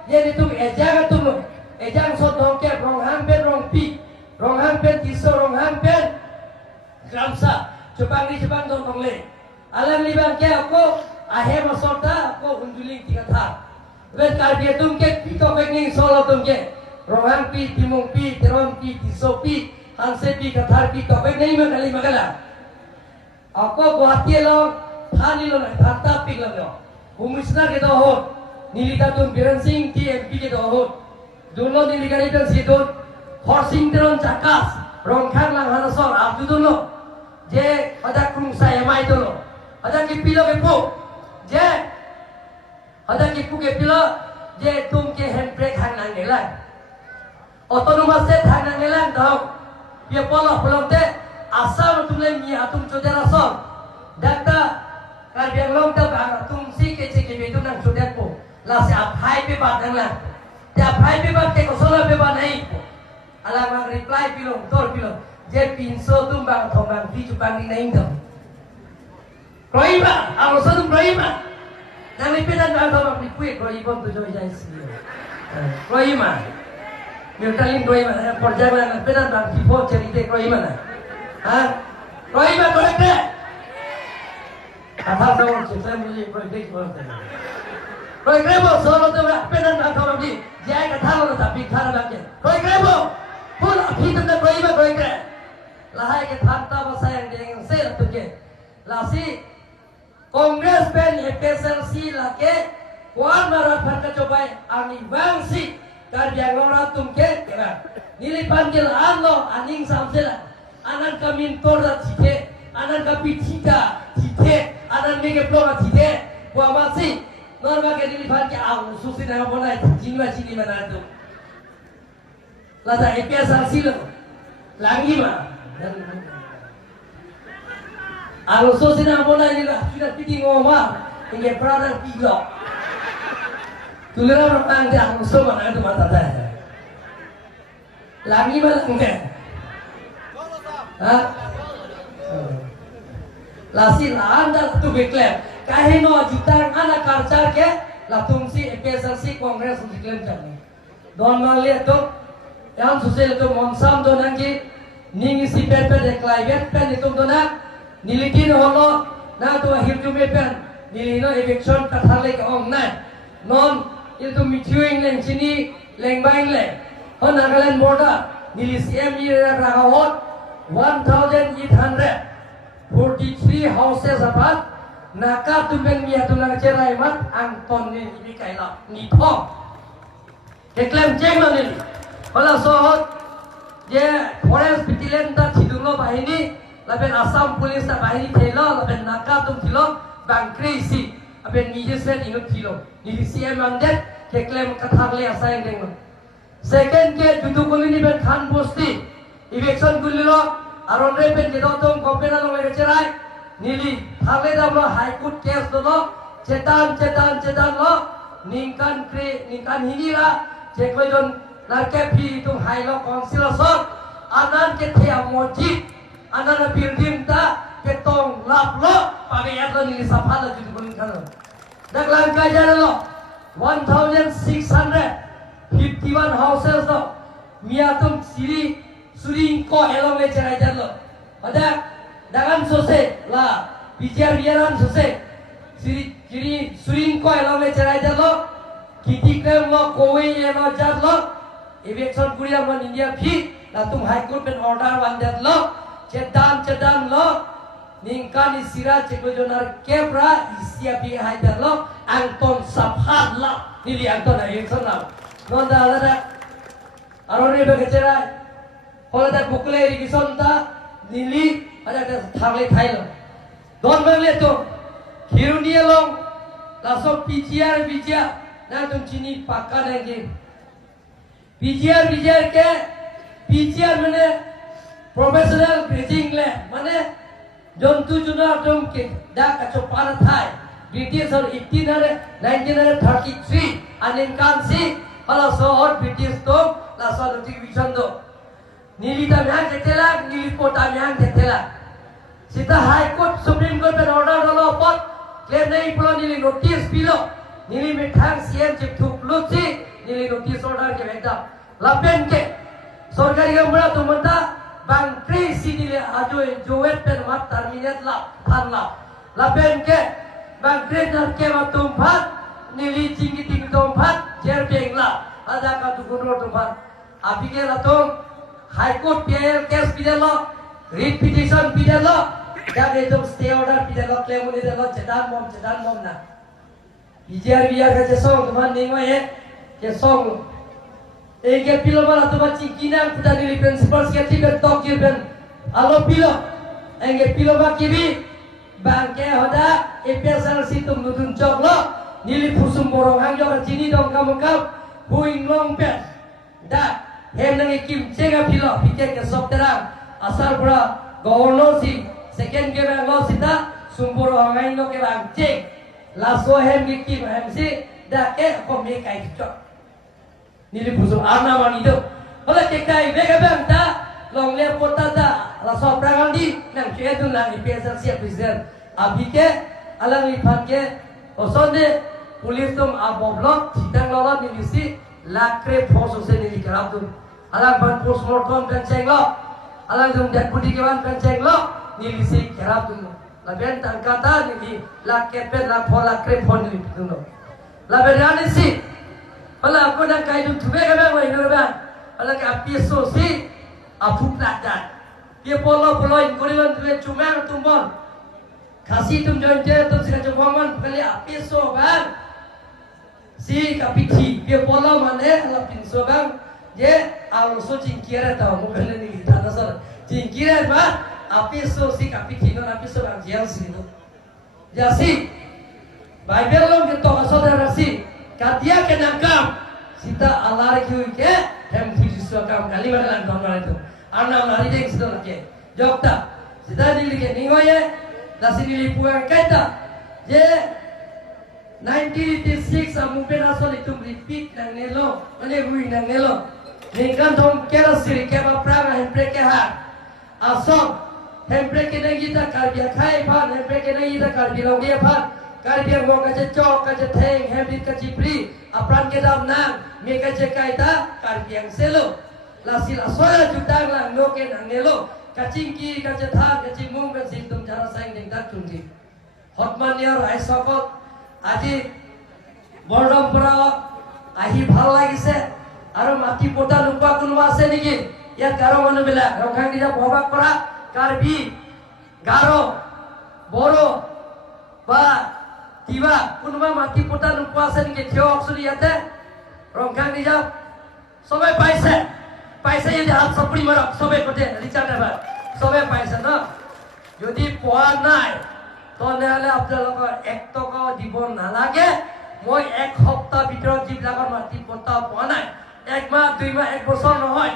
ye tum ejang tum ejang so dong ke rong hang pen tiso rong hang pen gramsa Jepang ni Jepang dong le alam li bang ke aku ahe masota aku unjuling tiga thar wen kar dia tum ke pito pekning solo tum ke rong hang pi timung pi teron pi tiso pi hanse pi kathar pi topek nahi kali magala ako Guwahati lo thani lo thanta pi lo komisioner ke do ho nilita tun Biren Singh ti MP ke dohut dulo niligari tan sidut horsing teron cakas rongkhang lang hanasor abdu dulo je ada krungsa emai dulo ada kipilo kepu je ada kipu kepilo je tum ke handbrake hang nang nelan autonomous set hang nang nelan dau dia pola belum te asal tum le mi atum chodera sol data karbiang long ta ba tum si ke che ke betu nang chodet po la se aphai pe ba nang la te aphai pe ba ke ko sola pe ba nahi po ala mang reply pilong tor pilong je pinso tum bang thong bang ti chu bang ni nahi dong roi ba alo sa tum roi ba nang ni pe dan bang thong bang ni kuit roi bom tu joi jai si roi ma Miltalin roi ma na porja ba na pe dan bang ti po cheri te roi ma na ha roi ba correct hai kata dong kita mesti project boleh roi grebo solo tu pe dan bang thong bang di jai kata lo tapi thara bang ke roi grebo pun api tu tak roi ba roi gre lahai ke thanta basa yang deng se tu ke lasi Kongres pen FSLC lake kuan marat pharka cobai ani bangsi karbiang ora tumke kera nilipan gel anlo aning samsela anan kamin torda thite anan kapi thika thite anan mege plora thite kwa masi norma ke nilipan ke au susina bonai jinwa chini mana tu lada FSLC lo langi ma Aluso sina bona ni lah sudah piti ngoma ingin peranan pilo. Tulera orang dia aluso mana itu mata dah. Lagi mana enggak? Hah? Lasi lah anda tu berklaim. Kahino jutaan anak karcar ke lah tumsi FSLC Kongres berklaim jadi. Don malia tu yang susah itu monsam tu nanti ningisi pepe deklaivet pen itu tu nak. Nilitin holo na tu hirju mepen nilino eviction kathale ka ong na non itu mithuing leng chini leng baing le ho Nagaland border nili CM ira rahawot 1843 houses apat naka tumben mi atulang cerai mat angton ni ibi kaila ni thong eklem jeng lo nili hola sohot je forest bitilen ta thidulo bahini laben Assam Police ta bahini thelo laben naka tum thilo bangkri si aben magistrate ingot thilo ni CM amdet ke claim kathagle asai deng second ke judu kolini ben Khan Bosti election gulilo aron re ben jedotom kompena lo le cherai nili thale damlo high court case dolo chetan lo ningkan hinira jeklojon narke phi tum high law council sor anan ke thea mojit anak building ta ketong lap lo pakai atau ni sapala judu kuning kalau dak langkah jalan lo 1651 houses lo miatum suri ko elong le cerai jalan lo ada dagan sose la biaran sose suri ko elong le cerai jalan lo kiti kem lo kowe elong jalan lo eviction kuriya man India phi la tum high court pen order wan jalan lo cedan lo ningkani sira cekojonar kebra isia bi haidar lo angton saphat lo nili angton ayekson lo nonda alada arone begecera holada bukle irrigation ta nili ada thagle thailo don bangle to khirunia long laso PGR na tum chini pakka nangi PGR ke PGR mane professional grazing land মানে জন্তু জুনার কে দা কাছো পার থাই British আর 1933 আনিনকানসি হলো শহর British তো Lhasa notification দো নীলিতা man যেতেলা নীলিপোটা man যেতেলা সিতা হাই court supreme court এর order হলো পত claim নেই পুরো নীলি নোটিশ পিলো নীলি মিঠাং সিএম চিফ থুকলুচি নীলি নোটিশ অর্ডার কে বেদা লাপেন কে সরকারি গমরা তুমতা bangkri sini le ajoy joet pen mat terminate la than la pen ke bangkri nar ke ma tumphat nili jingi ting tumphat jer beng la ada ka tu gunro tumphat abi ke la to high court PL case pidelo writ petition pidelo da re to stay order pidelo claim ni delo chedan mom na Ijar biar kaca song teman nengok ke song. Ke pilo malah tu macam kinang kita ni principal sekali bertok jiran. Alo pilo, ke pilo makibi bangke hoda pesal situ nudun coklo nili pusum borong hangjo cini dong kamu kau huing long pes. Da hem nang kim cega pilo pikir ke sok terang asal bra governor si second ke bang lo sita sumboro hangai no ke bang cek laso hem kim hem si da ke ko me kai cok nili pusum arna mani do hola ke kai bega bang ta long le pota da laso prangan di nang ke tu nang pesal siap presiden abhi ke alang lipat ke osonde pulis tum aboblok sidang lolot nili si lakre foso se nili kerap tu alang ban postmortem penceng lo alang dum dat budi kewan penceng lo nili si kerap tu laben tangkata nili lakre pe lak pol lakre pon nili tu no laben ani si pala aku nak kai tu tube ke bang wai no bang pala ke api so si apu platat dia polo in korilan tu cumang tumbon kasih tum jonte tum sira jongwan kali api so bang si kapiti dia polo mane lapin so bang je also cingkira tahu bukan ni kita dasar cingkira ba api so si kapiti no api so bang jiang si no jasi Bible lo kita saudara si katia ke nakam sita alar kiu ke hem fuji so kam kali bagalan dongan itu anam nari dek sido lake jokta sita dili ke ningoye dasi dili puang kaita je 1986 amupen asal itu repeat nang nelo mane hui nang nelo ningkan thong kera siri ke ba pranga hempre ke ha asal hempre ke nang kita karbia khai phan hempre ke nang kita karbi logia phan karbia mo kaje chok kaje theng hemrit kaje pri apran ke dam nang me kaje kaita karbiang selo lasil asoya jutang lang no ke nang nelo kacingki kaje tha kaje mung ben sintum jara saing ding dak chungji hotman yor ai sokot আজি বৰদমপুৰা আহি ভাল লাগিছে আৰু মাটি পতা নোপোৱা কোনোবা আছে নেকি ইয়াত গাৰো মানুহবিলাক ৰখাং দিজা বহবাস কৰা কাৰ্বি গাৰো বড়ো বা কিবা কোনোবা মাটি পতা নোপোৱা আছে নেকি থিয় অকচলি ইয়াতে ৰখাং দিজা সবে পাইছে পাইছে যদি হাত চাপৰি মাৰক সবে কোটে ৰিচাৰ্ড এবাৰ সবে পাইছে ন যদি পোৱা নাই তেনেহলে আপোনালোকৰ 1 টকাও দিব নালাগে মই 1 সপ্তাহ ভিতৰত যিবিলাকৰ মাটি পতা পোৱা নাই 1 মাহ 2 মাহ 1 বছৰ নহয়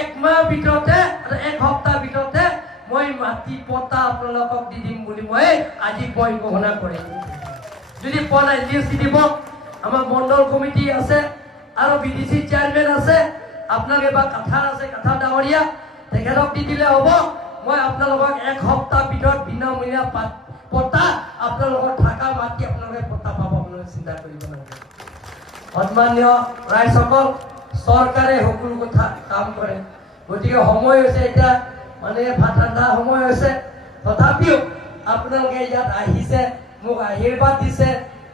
1 মাহ ভিতৰতে আৰু 1 সপ্তাহ ভিতৰতে মই মাটি পতা আপোনালোকক দি দিম বুলি মই আজি বই ঘোষণা কৰিম যদি পোৱা নাই লিষ্ট দিব আমাৰ মণ্ডল কমিটি আছে আৰু বিডিসি চেয়াৰম্যান আছে আপোনালোকে বা কাঠাৰ আছে কাঠা ডাঙৰীয়া তেখেতক দি দিলে হ'ব মই আপোনালোকক 1 সপ্তাহ ভিতৰত বিনামূলীয়া পতা আপোনালোকৰ ঢাকা মাটি আপোনালোকে পতা পাব আপোনালোকে চিন্তা কৰিব নালাগে সন্মানীয় ৰাইজসকল চৰকাৰে সকলো কথা কাম কৰে গতিকে সময় হৈছে এতিয়া মানে ভাত ৰন্ধা সময় হৈছে তথাপিও আপোনালোকে ইয়াত আহিছে মোক আশীৰ্বাদ দিছে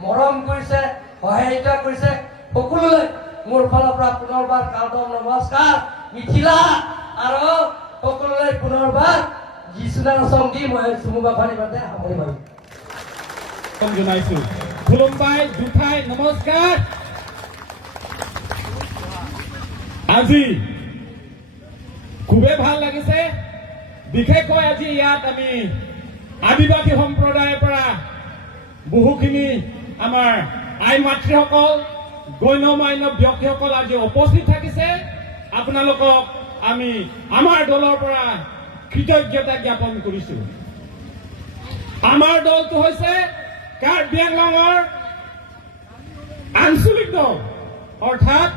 মৰম কৰিছে সহায়িতা কৰিছে সকলোলৈ মোৰ ফালৰ পৰা পুনৰবাৰ কালদম নমস্কাৰ মিথিলা আৰু সকলোলৈ পুনৰবাৰ যিশুনাৰ সঙ্গী মই সুমুবাখনি বাদে সামৰি মাৰিম জনাইছো খুলুমবাই জুঠাই নমস্কাৰ আজি খুবেই ভাল লাগিছে বিশেষকৈ আজি ইয়াত আমি আদিবাসী সম্প্ৰদায়ৰ পৰা বহুখিনি আমাৰ আই মাতৃসকল গণ্যমান্য ব্যক্তিসকল আজি উপস্থিত থাকিছে আপোনালোকক আমি আমাৰ দলৰ পৰা কৃতজ্ঞতা জ্ঞাপন কৰিছো আমাৰ দলটো হৈছে কাৰ্বি আংলঙৰ আঞ্চলিক দল অৰ্থাৎ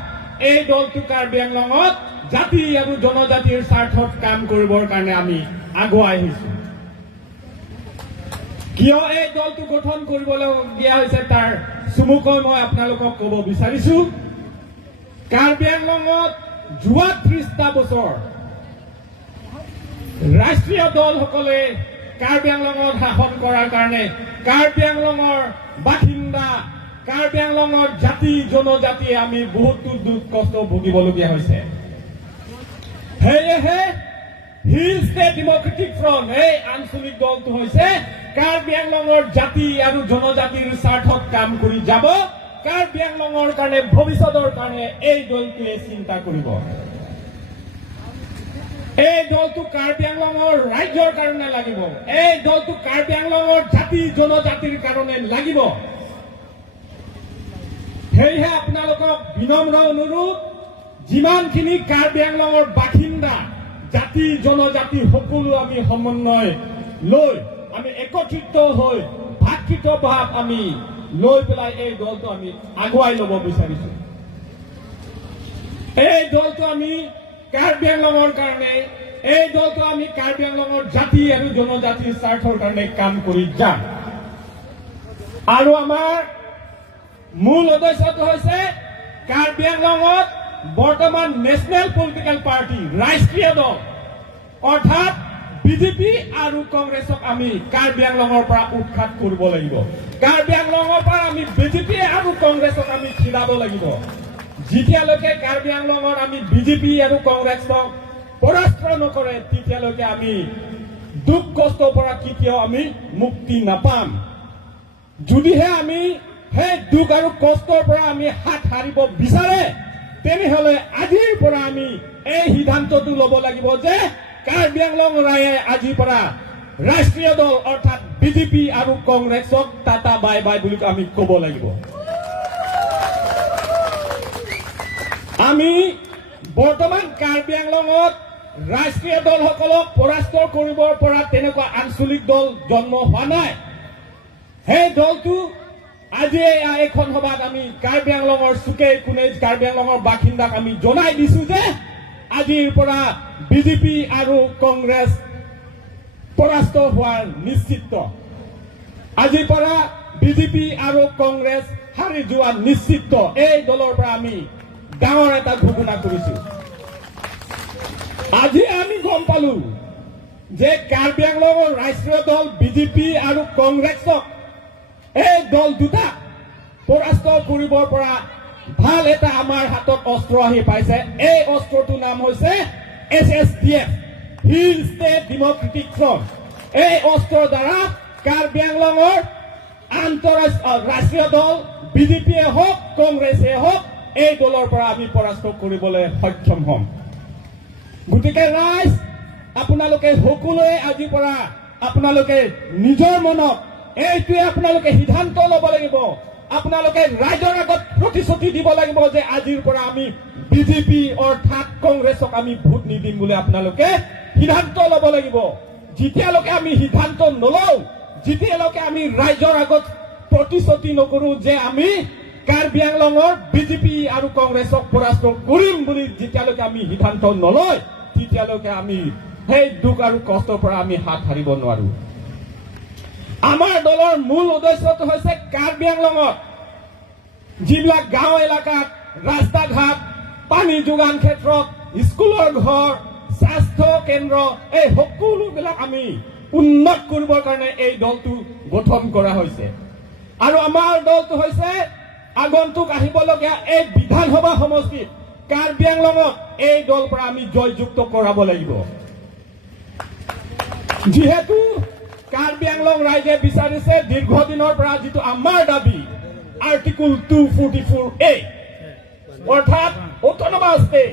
এই দলটো কাৰ্বি আংলঙত জাতি আৰু জনজাতিৰ স্বাৰ্থত কাম কৰিবৰ কাৰণে আমি আগুৱাই আহিছো কিয় এই দলটো গঠন কৰিবলগীয়া হৈছে তাৰ চমুকৈ মই আপোনালোকক ক'ব বিচাৰিছো কাৰ্বি আংলঙত যোৱা 30টা বছৰ ৰাষ্ট্ৰীয় দলসকলে কাৰ্বি আংলঙত শাসন কৰাৰ কাৰণে কাৰ্বি আংলঙৰ বাসিন্দা কাৰ্বি আংলঙৰ জাতি জনজাতিয়ে আমি বহুতো দুখ কষ্ট ভুগিবলগীয়া হৈছে সেয়েহে হিল ষ্টেট ডেমক্ৰেটিক ফ্ৰণ্ট এই আঞ্চলিক দলটো হৈছে কাৰ্বি আংলঙৰ জাতি আৰু জনজাতিৰ স্বাৰ্থত কাম কৰি যাব। কাৰ্বি আংলঙৰ কাৰণে ভৱিষ্যতৰ কাৰণে এই দলটোৱে চিন্তা কৰিব। এই দলটো কাৰ্বি আংলঙৰ ৰাজ্যৰ কাৰণে লাগিব। এই দলটো কাৰ্বি আংলঙৰ জাতি জনজাতিৰ কাৰণে লাগিব। সেয়েহে আপোনালোকক বিনম্ৰ অনুৰোধ, যিমানখিনি কাৰ্বি আংলঙৰ বাসিন্দা জাতি জনজাতি সকলো আমি সমন্বয় লৈ আমি একত্ৰিত হৈ ভাতৃত্বভাৱ আমি লৈ পেলাই এই দলটো আমি আগুৱাই ল'ব বিচাৰিছো। এই দলটো আমি কাৰ্বি আংলঙৰ কাৰণে, এই দলটো আমি কাৰ্বি আংলঙৰ জাতি আৰু জনজাতিৰ স্বাৰ্থৰ কাৰণে কাম কৰি যাম। আৰু আমাৰ মূল উদ্দেশ্যটো হৈছে কাৰ্বি আংলঙত বৰ্তমান নেশ্যনেল পলিটিকেল পাৰ্টি ৰাষ্ট্ৰীয় দল অৰ্থাৎ বিজেপি আৰু কংগ্ৰেছক আমি কাৰ্বি আংলঙৰ পৰা উৎখাত কৰিব লাগিব। কাৰ্বি আংলঙৰ পৰা আমি বিজেপি আৰু কংগ্ৰেছক আমি চিৰাব লাগিব। যেতিয়ালৈকে কাৰ্বি আংলঙত আমি বিজেপি আৰু কংগ্ৰেছক পৰাস্ত নকৰে তেতিয়ালৈকে আমি দুখ কষ্টৰ পৰা কেতিয়াও আমি মুক্তি নাপাম। যদিহে আমি সেই দুখ আৰু কষ্টৰ পৰা আমি হাত সাৰিব বিচাৰে তেনেহলে আজিৰ পৰা আমি এই সিদ্ধান্তটো ল'ব লাগিব যে কাৰ্বি আংলং ৰায়ে আজিৰ পৰা ৰাষ্ট্ৰীয় দল অৰ্থাৎ বিজেপি আৰু কংগ্ৰেছক টাটা বাই বাই বুলি আমি ক'ব লাগিব। আমি বৰ্তমান কাৰ্বি আংলঙত ৰাষ্ট্ৰীয় দলসকলক পৰাস্ত কৰিব পৰা তেনেকুৱা আঞ্চলিক দল জন্ম হোৱা নাই। সেই দলটো আজি এইখন সভাত আমি কাৰ্বি আংলঙৰ চুকে কোণে কাৰ্বি আংলঙৰ বাসিন্দাক আমি জনাই দিছো যে আজিৰ পৰা বিজেপি আৰু কংগ্ৰেছ পৰাস্ত হোৱাৰ নিশ্চিত। আজিৰ পৰা বিজেপি আৰু কংগ্ৰেছ হাৰি যোৱা নিশ্চিত। এই দলৰ পৰা আমি ডাঙৰ এটা ঘোষণা কৰিছো। আজি আমি গম পালো যে কাৰ্বি আংলঙৰ ৰাষ্ট্ৰীয় দল বিজেপি আৰু কংগ্ৰেছক এই দল দুটা পৰাস্ত কৰিবৰ পৰা ভাল এটা আমাৰ হাতত অস্ত্ৰ আহি পাইছে। এই অস্ত্ৰটোৰ নাম হৈছে SSDF, hill state democratic front. এই অস্ত্ৰৰ দ্বাৰা কাৰ্বি আংলঙৰ ৰাষ্ট্ৰীয় দল বিজেপিয়ে হওক কংগ্ৰেছে হওক এই দলৰ পৰা আমি পৰাস্ত কৰিবলৈ সক্ষম হ'ম। গতিকে ৰাইজ আপোনালোকে সকলোৱে আজিৰ পৰা আপোনালোকে নিজৰ মনত এইটোৱে আপোনালোকে সিদ্ধান্ত ল'ব লাগিব। আপোনালোকে ৰাইজৰ আগত প্ৰতিশ্ৰুতি দিব লাগিব যে আজিৰ পৰা আমি বিজেপি অৰ্থাৎ কংগ্ৰেছক আমি ভোট নিদিম বুলি আপোনালোকে সিদ্ধান্ত ল'ব লাগিব। যেতিয়ালৈকে আমি সিদ্ধান্ত নলওঁ, যেতিয়ালৈকে আমি ৰাইজৰ আগত প্ৰতিশ্ৰুতি নকৰো যে আমি কাৰ্বি আংলঙৰ বিজেপি আৰু কংগ্ৰেছক পৰাস্ত কৰিম বুলি যেতিয়ালৈকে আমি সিদ্ধান্ত নলয় তেতিয়ালৈকে আমি সেই দুখ আৰু কষ্টৰ পৰা আমি হাত সাৰিব নোৱাৰো। আমাৰ দলৰ মূল উদ্দেশ্যটো হৈছে কাৰ্বি আংলঙত যিবিলাক গাঁও এলেকাত ৰাস্তা ঘাট, পানী যোগান ক্ষেত্ৰত, স্কুলৰ ঘৰ, স্বাস্থ্য কেন্দ্ৰ এই সকলোবিলাক আমি উন্নত কৰিবৰ কাৰণে এই দলটো গঠন কৰা হৈছে। আৰু আমাৰ দলটো হৈছে আগন্তুক আহিবলগীয়া এই বিধানসভা সমষ্টিত কাৰ্বি আংলঙত এই দল পৰা আমি জয়যুক্ত কৰাব লাগিব। যিহেতু কাৰ্বি আংলং ৰাইজে বিচাৰিছে দীৰ্ঘদিনৰ পৰা যিটো আমাৰ দাবী আৰ্টিকল 244A অৰ্থাৎ অট'নমাছ ষ্টেট,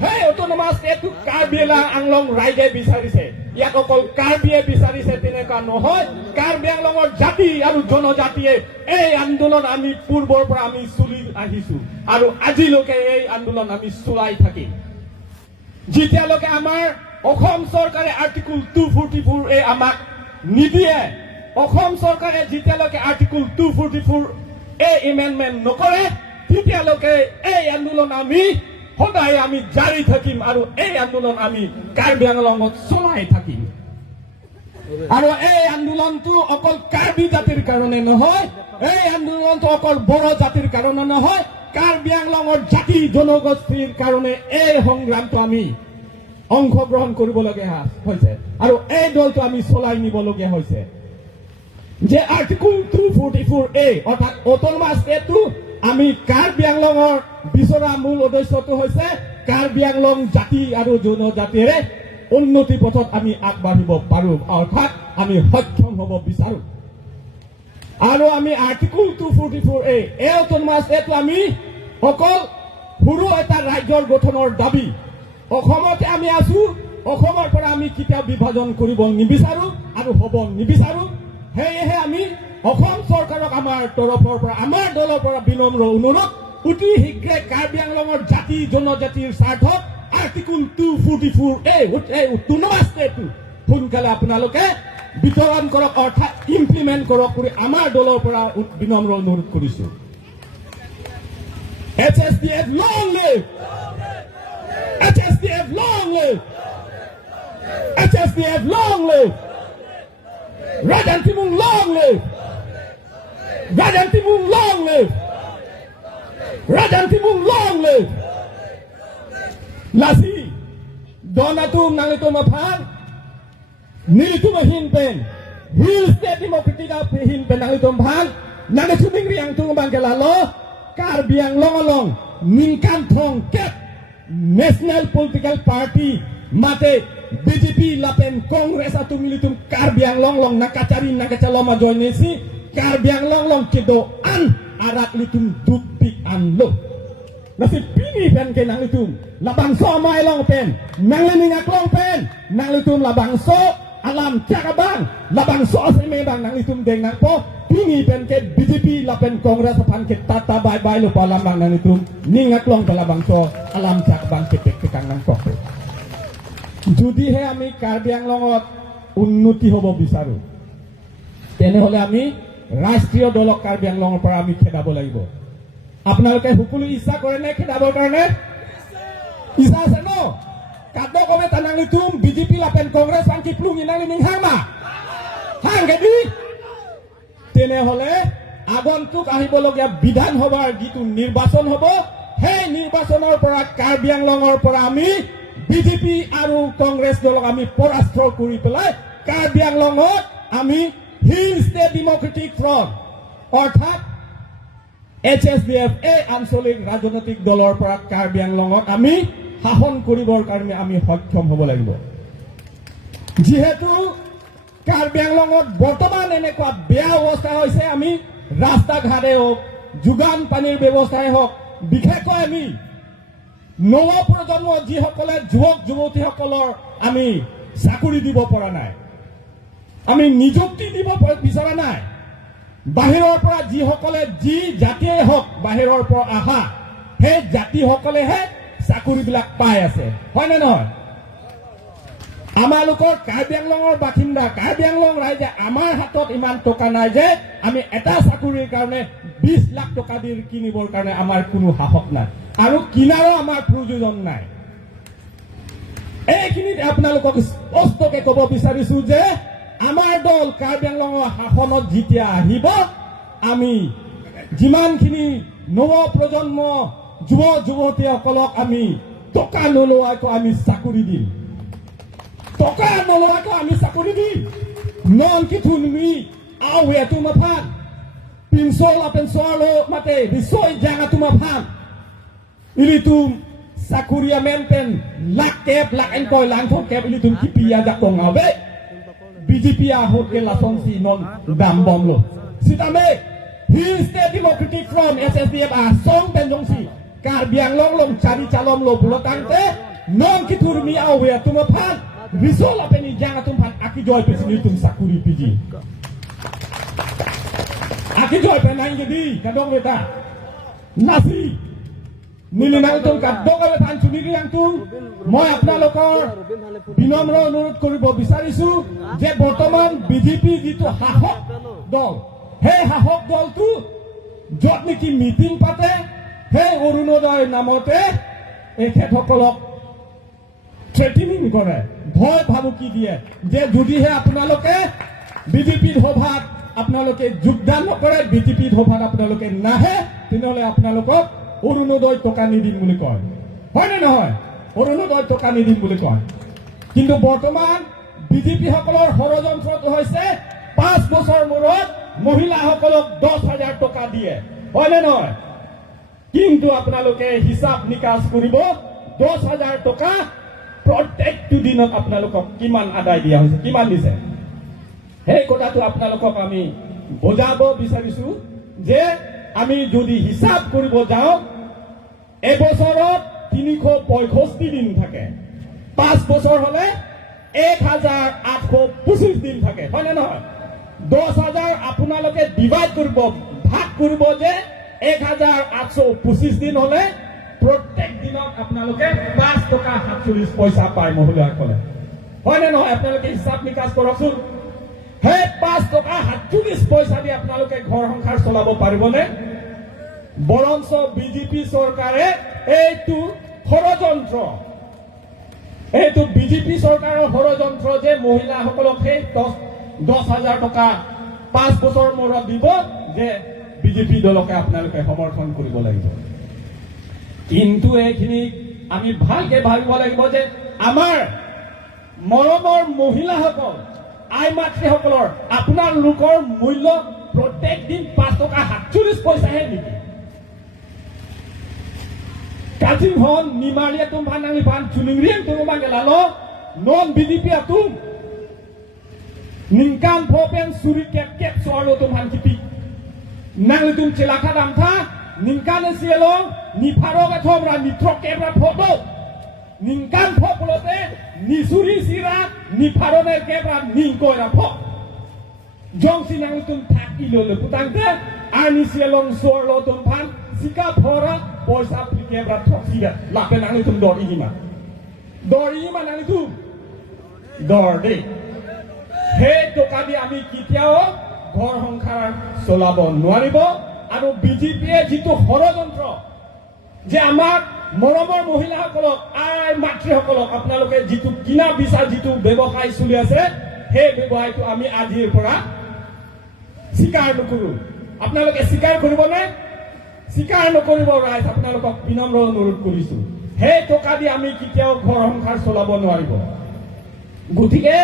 সেই অট'নমাছ ষ্টেটটো কাৰ্বি আংলং ৰাইজে বিচাৰিছে। ইয়াক অকল কাৰ্বিয়ে বিচাৰিছে তেনেকুৱা নহয়। কাৰ্বি আংলঙৰ জাতি আৰু জনজাতিয়ে এই আন্দোলন আমি পূৰ্বৰ পৰা আমি চলি আহিছো আৰু আজিলৈকে এই আন্দোলন আমি চলাই থাকিম। যেতিয়ালৈকে আমাৰ অসম চৰকাৰে আৰ্টিকল 244A আমাক নিদিয়ে, অসম চৰকাৰে যেতিয়ালৈকে আৰ্টিকল 244A এমেণ্ডমেণ্ট নকৰে তেতিয়ালৈকে এই আন্দোলন আমি সদায় আমি জাৰি থাকিম আৰু এই আন্দোলন আমি কাৰ্বি আংলঙত চলাই থাকিম। আৰু এই আন্দোলনটো অকল কাৰ্বি জাতিৰ কাৰণে নহয়, এই আন্দোলনটো অকল বড়ো জাতিৰ কাৰণে নহয়, কাৰ্বি আংলঙৰ জাতি জনগোষ্ঠীৰ কাৰণে এই সংগ্ৰামটো আমি অংশগ্ৰহণ কৰিবলগীয়া হৈছে আৰু এই দলটো আমি চলাই নিবলগীয়া হৈছে যে আৰ্টিকল 244A অৰ্থাৎ অট'নমাছ ষ্টেটটো আমি কাৰ্বি আংলঙৰ বিচৰা মূল উদ্দেশ্যটো হৈছে কাৰ্বি আংলং জাতি আৰু জনজাতিৰে উন্নতি পথত আমি আগবাঢ়িব পাৰো, অৰ্থাৎ আমি সক্ষম হ'ব বিচাৰো। আৰু আমি আৰ্টিকল 244A এই অটোনমাছ এইটো আমি অকল সৰু এটা ৰাজ্যৰ গঠনৰ দাবী। অসমতে আমি আছো, অসমৰ পৰা আমি কেতিয়াও বিভাজন কৰিব নিবিচাৰো আৰু হ'ব নিবিচাৰো। সেয়েহে আমি অসম চৰকাৰক আমাৰ তৰফৰ পৰা, আমাৰ দলৰ পৰা বিনম্ৰ অনুৰোধ, অতি শীঘ্ৰে কাৰ্বি আংলঙৰ জাতি জনজাতিৰ স্বাৰ্থত আৰ্টিকল 244A অটোনমাছটো সোনকালে আপোনালোকে বিতৰণ কৰক, অৰ্থাৎ ইমপ্লিমেণ্ট কৰক বুলি আমাৰ দলৰ পৰা বিনম্ৰ অনুৰোধ কৰিছো। HSDF long live! HSDF long live! HSDF long live! Rajan Timung long live! Rajan Timung long live! Rajan Timung long live! Lasi Donatum Nangitum Aphan Nilitum Hinpen Real State Democratic Hinpen Nangitum Phan Nangituming Riang Tung Bangkalalo Karbi Anglong Along Ningkan Thong Ket National Political Party Mate BJP Lapen Congress Atum Militum Karbi Anglong Long Nakacari Nakacaloma Joinesi Karbi Anglong Long Kido An Arat Litum Duktik Anlo Nasi pini pen ke nang litum labang so mai long pen nang lining aklong pen nang litum labang so alam cakabang labang so seme bang nang litum deng nang po pini pen ke BJP lapen Kongres pan ke tata bye bye lupa lambang nang litum ning aklong labang so alam cakabang ke pek kang nang po judi he ami Karbi Anglongot unnoti hobo bisaru tenehole ami ৰাষ্ট্ৰীয় দলক কাৰ্বি আংলঙৰ পৰা আমি খেদাব লাগিব। আপোনালোকে সকলো ইচ্ছা কৰে নে খেদাবৰ কাৰণে? ইচ্ছা আছে ন? কাদ্য কমে তানাংলিতুম বিজেপি লাপেন কংগ্ৰেছ আনকি প্লুং ইনালি নিংহামা হাংগেদি তেনেহলে আগন্তুক আহিবলগীয়া বিধানসভাৰ যিটো নিৰ্বাচন হ'ব, সেই নিৰ্বাচনৰ পৰা কাৰ্বি আংলঙৰ পৰা আমি বিজেপি আৰু কংগ্ৰেছ দলক আমি পৰাস্ত কৰি পেলাই কাৰ্বি আংলঙত আমি হিল ষ্টেট ডেমক্ৰেটিক ফ্ৰণ্ট অৰ্থাৎ HSDF এই আঞ্চলিক ৰাজনৈতিক দলৰ পৰা কাৰ্বি আংলঙত আমি শাসন কৰিবৰ কাৰণে আমি সক্ষম হ'ব লাগিব। যিহেতু কাৰ্বি আংলঙত বৰ্তমান এনেকুৱা বেয়া অৱস্থা হৈছে, আমি ৰাস্তা ঘাটে হওক, যোগান পানীৰ ব্যৱস্থাই হওক, বিশেষকৈ আমি নৱ প্ৰজন্ম যিসকলে যুৱক যুৱতীসকলৰ আমি চাকৰি দিব পৰা নাই, আমি নিযুক্তি দিব বিচৰা নাই। বাহিৰৰ পৰা যিসকলে যি জাতিয়ে হওক বাহিৰৰ পৰা আহা সেই জাতিসকলেহে চাকৰিবিলাক পাই আছে, হয় নে নহয়? আমালোকৰ কাৰ্বি আংলঙৰ বাসিন্দা কাৰ্বি আংলং ৰাইজে আমাৰ হাতত ইমান টকা নাই যে আমি এটা চাকৰিৰ কাৰণে 20 লাখ টকা দি কিনিবৰ কাৰণে আমাৰ কোনো সাহস নাই আৰু কিনাৰো আমাৰ প্ৰয়োজন নাই। এইখিনিত আপোনালোকক স্পষ্টকৈ ক'ব বিচাৰিছো যে আমাৰ দল কাৰ্বি আংলঙৰ শাসনত যেতিয়া আহিব, আমি যিমানখিনি নৱ প্ৰজন্ম যুৱ যুৱতীসকলক আমি টকা নোলোৱাকৈ আমি চাকৰি দিম, টকা নোলোৱাকৈ আমি চাকৰি দিম। নন কিথুন মি আও হেতু মাফান পিনসল আপেন সলো মাতে বিসয় জাগা তুমা ফান ilitum sakuria menten lak kep lak engkoy lang thot kep ilitum kipia dak tong awe BJP ahot ke lason si non dam bom lo sitame Hill State Democratic Front SSDF song pen jong si Karbi Anglong long cari calon lo bulotante non kitur mi awe tuma pan risol apeni jaga tum pan aki joy pe ilitum sakuri piji aki joy pe nang jadi kadong beta nasi নিলিমাল তুম কাদ্যকৰে ধান চুনিৰি আংতুম মই আপোনালোকৰ বিনম্ৰ অনুৰোধ কৰিব বিচাৰিছো যে বৰ্তমান বিজেপি যিটো শাসক দল, সেই শাসক দলটো য'ত নেকি মিটিং পাতে সেই অৰুণোদয় নামতে এখেতসকলক থ্ৰেটেনিং কৰে, ভয় ভাবুকি দিয়ে যে যদিহে আপোনালোকে বিজেপিৰ সভাত আপোনালোকে যোগদান নকৰে, বিজেপিৰ সভাত আপোনালোকে নাহে, তেনেহ'লে আপোনালোকক অৰুণোদয় টকা নিদিম বুলি কয়, হয় নে নহয়? অৰুণোদয় টকা নিদিম বুলি কয়। কিন্তু বৰ্তমান বিজেপি সকলৰ ষড়যন্ত্ৰটো হৈছে 5 বছৰ মূৰত মহিলাসকলক 10,000 টকা দিয়ে, হয় নে নহয়? কিন্তু আপোনালোকে হিচাপ নিকাচ কৰিব 10,000 টকা প্ৰত্যেকটো দিনত আপোনালোকক কিমান আদায় দিয়া হৈছে, কিমান দিছে, সেই কথাটো আপোনালোকক আমি বুজাব বিচাৰিছো যে আমি যদি হিচাপ কৰিব যাওঁ এবছৰত 365 দিন থাকে, 5 বছৰ হলে 1825 দিন থাকে, হয় নে নহয়? 10,000 আপোনালোকে ডিভাইড কৰিব, ভাগ কৰিব যে 1825 দিন হলে প্ৰত্যেক দিনত আপোনালোকে 5 টকা 47 পইচা পায় মহিলাসকলে, হয় নে নহয়? আপোনালোকে হিচাপ নিকাচ কৰকচোন। সেই 5 টকা 47 পইচা দি আপোনালোকে ঘৰ সংসাৰ চলাব পাৰিবনে? বৰঞ্চ বিজেপি চৰকাৰে এইটো ষড়যন্ত্ৰ, এইটো বিজেপি চৰকাৰৰ ষড়যন্ত্ৰ যে মহিলাসকলক সেই 10,000 টকা 5 বছৰ মূৰত দিব, যে বিজেপি দলকে আপোনালোকে সমৰ্থন কৰিব লাগিব। কিন্তু এইখিনি আমি ভালকে ভাবিব লাগিব যে আমাৰ মৰমৰ মহিলাসকল, আই মাতৃসকলৰ আপোনালোকৰ মূল্য প্ৰত্যেক দিন 5 টকা 47 পইচাহে নেকি? Kating hon ni Maria tum panang ni pan chuling riang tu manggil lalo non BDP atum ningkan popen suri kep soalo tum han kipi nang tum celaka dam tha ningkan sielo ni pharo ka thomra ni trok kebra photo ningkan phoplote ni suri sira ni pharo ne kebra ningko ra pho jong sinang tum thak ilo le putang te ani sielong soalo tum pan sika phora পয়সা ফিকে bra থকিয়া লাপে নানি তুম দড়ি হিমা নানি তুম দড়ি হে টকা দি আমি কিতিয়াও ঘৰ সংসাৰ চলাব নোৱাৰিব। আৰু বিজেপিয়ে যিটো ষড়যন্ত্ৰ যে আমাক মৰমৰ মহিলাসকলক, আই মাতৃসকলক আপোনালোকে যিটো কিনা বিচাৰ যিটো ব্যৱসায় চলি আছে, সেই ব্যৱসায়টো আমি আজিৰ পৰা স্বীকাৰ নকৰো। আপোনালোকে স্বীকাৰ কৰিবনে? স্বীকাৰ নকৰিব। ৰাইজ আপোনালোকক বিনম্ৰ অনুৰোধ কৰিছো, সেই টকা দি আমি কেতিয়াও ঘৰ সংসাৰ চলাব নোৱাৰিব। গতিকে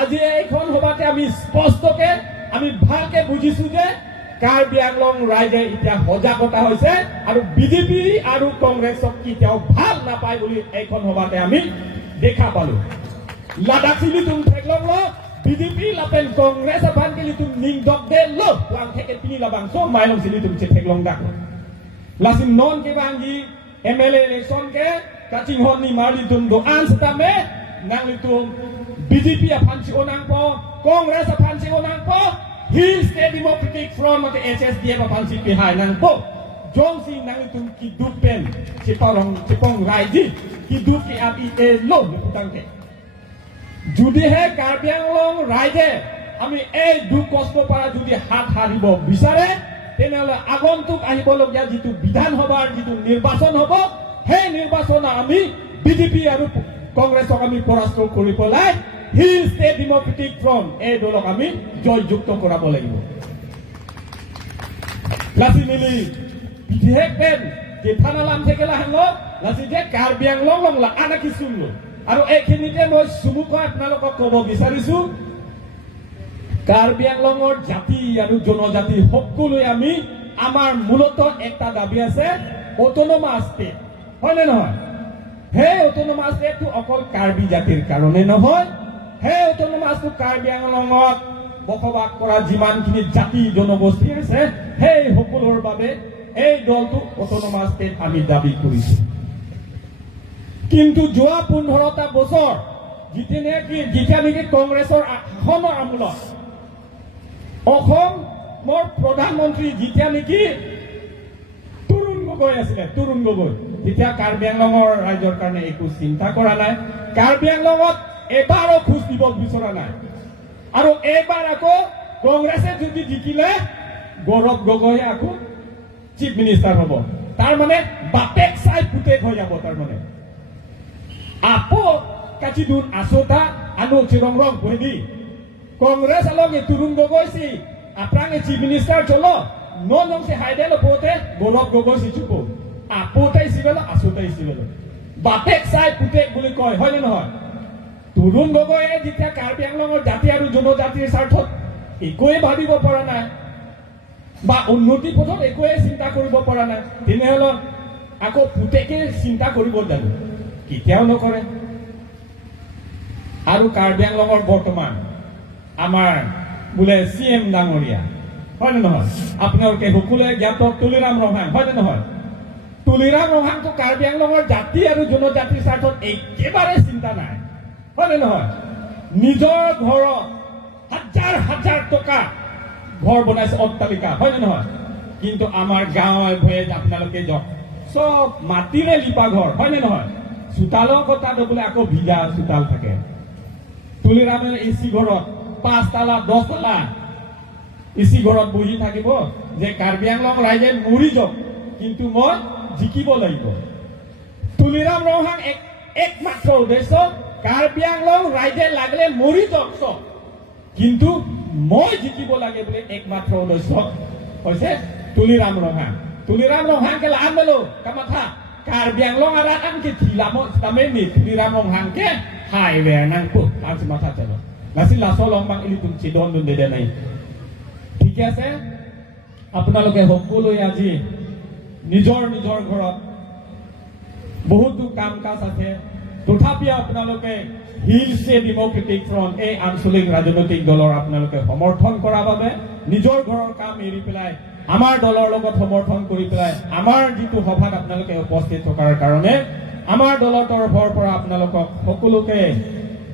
আজি এইখন সভাতে আমি স্পষ্টকে আমি ভালকে বুজিছো যে কাৰ্বি আংলং ৰাইজে এতিয়া সজাগতা হৈছে আৰু বিজেপি আৰু কংগ্ৰেছক কেতিয়াও ভাল নাপায় বুলি এইখন সভাতে আমি দেখা পালো। লাডাখ চিলি তুম থেকলং ল বিজেপি লাপেন কংগ্ৰেছ আপান কেলি তুম নিং দক দে লো লাং থেকে পিনি লাবাং সো মাইলং চিলি তুম চে থেকলং ডাক lasim non ke bangi MLA election ke kaching hon ni mari tum do an setame nang litum BJP apansi onang po Congress apansi onang po Hill State Democratic Front at SSDF apansi pihai nang po jong si nang litum kidupen sipong raiji kiduk ki abi e lo putang ke judi he Karbi Anglong raije ami ei du kosto para judi hat haribo bisare তেনেহলে আগন্তুক আহিবলগীয়া যিটো বিধানসভাৰ যিটো নিৰ্বাচন হ'ব, সেই নিৰ্বাচন আমি বিজেপি আৰু কংগ্ৰেছক আমি পৰাস্ত কৰি পেলাই হিল ষ্টেট ডেমক্ৰেটিক ফ্ৰণ্ট এই দলক আমি জয়যুক্ত কৰাব লাগিব। লাচি মিলি বিধেয়ক পেন যে থানালাম থেকে লাহেন লাচি যে কাৰ্বি আংলং লংলা আনা কিছু আৰু এইখিনিতে মই চুমুকৈ আপোনালোকক ক'ব বিচাৰিছো, কাৰ্বি আংলঙৰ জাতি আৰু জনজাতি সকলোৱে আমি আমাৰ মূলত একটা দাবী আছে, অটোনমাস ষ্টেট, হয় নে নহয়? সেই অটোনমাস ষ্টেটটো অকল কাৰ্বি জাতিৰ কাৰণে নহয়, সেই অটোনমাসটো কাৰ্বি আংলঙত বসবাস কৰা যিমানখিনি জাতি জনগোষ্ঠী আছে সেই সকলোৰ বাবে এই দলটো অটোনমাস ষ্টেট আমি দাবী কৰিছো। কিন্তু যোৱা 15টা বছৰ যেতিয়া নেকি কংগ্ৰেছৰ শাসনৰ আমোলত অসমৰ প্ৰধানমন্ত্ৰী যেতিয়া নেকি তৰুণ গগৈ আছিলে, তৰুণ গগৈ তেতিয়া কাৰ্বি আংলঙৰ ৰাইজৰ কাৰণে একো চিন্তা কৰা নাই, কাৰ্বি আংলঙত এবাৰো খোজ দিব বিচৰা নাই। আৰু এইবাৰ আকৌ কংগ্ৰেছে যদি জিকিলে গৌৰৱ গগৈ আকৌ চিফ মিনিষ্টাৰ হ'ব, তাৰমানে বাপেক চাই পুতেক হৈ যাব। তাৰমানে আপো কাচিদুন আসোতা আনো চিৰংৰং বহি Congress along e turun gogoi si aprang e chief minister cholo non nong se haide lo pote golok gogoi si chupo apotai sibelo asotai sibelo batek sai putek buli koi hoy na hoy turun gogoi e jitya Karbi Anglongor jati aru জনজাতিৰ স্বাৰ্থত একোৱে ভাবিব পৰা নাই বা উন্নতি পথত একোৱে চিন্তা কৰিব পৰা নাই, তেনেহলে আকৌ পুতেকে চিন্তা কৰিব জানো? কেতিয়াও নকৰে। আৰু কাৰ্বি আংলঙৰ বৰ্তমান আমাৰ বোলে CM ডাঙৰীয়া হয় নে নহয় আপোনালোকে সকলোৱে জ্ঞাত তুলিৰাম ৰহাং হয় নে নহয় তুলিৰাম ৰহাংটো কাৰ্বি আংলঙৰ জাতি আৰু জনজাতিৰ স্বাৰ্থত একেবাৰে চিন্তা নাই হয় নে নহয় নিজৰ ঘৰত হাজাৰ হাজাৰ টকা ঘৰ বনাইছে অট্টালিকা হয় নে নহয় কিন্তু আমাৰ গাঁৱে ভয়ে আপোনালোকে যাওক সব মাটিৰে লিপা ঘৰ হয় নে নহয় চোতালৰ কথা বোলে আকৌ ভিজা চোতাল থাকে তুলিৰামেৰ AC ঘৰত 5 তালা 10 তালা AC ঘৰত বহি থাকিব যে কাৰ্বি আংলং ৰাইজে মৰি যাওক কিন্তু মই জিকিব লাগিব তুলিৰাম ৰহাং একমাত্ৰ উদ্দেশ্য কাৰ্বি আংলং ৰাইজে লাগিলে মৰি যাওক চব কিন্তু মই জিকিব লাগে বুলি একমাত্ৰ উদ্দেশ্য হৈছে Tuliram ৰহাং ke laan melo kamatha Kaarbi Anglong arakan ke tilamo tameni tuliram ronghan ke hai wer nang pu langsung matha chalo lasin laso long bang ili tum chidon dun dede nai ঠিক আছে আপোনালোকে সকলোৱে আজি নিজৰ ঘৰত বহুতো কাম কাজ আছে তথাপি আপোনালোকে হিল ষ্টে ডেমক্ৰেটিক ফ্ৰণ্ট এই আঞ্চলিক ৰাজনৈতিক দলৰ আপোনালোকে সমৰ্থন কৰাৰ বাবে নিজৰ ঘৰৰ কাম এৰি পেলাই আমাৰ দলৰ লগত সমৰ্থন কৰি পেলাই আমাৰ যিটো সভাত আপোনালোকে উপস্থিত থকাৰ কাৰণে আমাৰ দলৰ তৰফৰ পৰা আপোনালোকক সকলোকে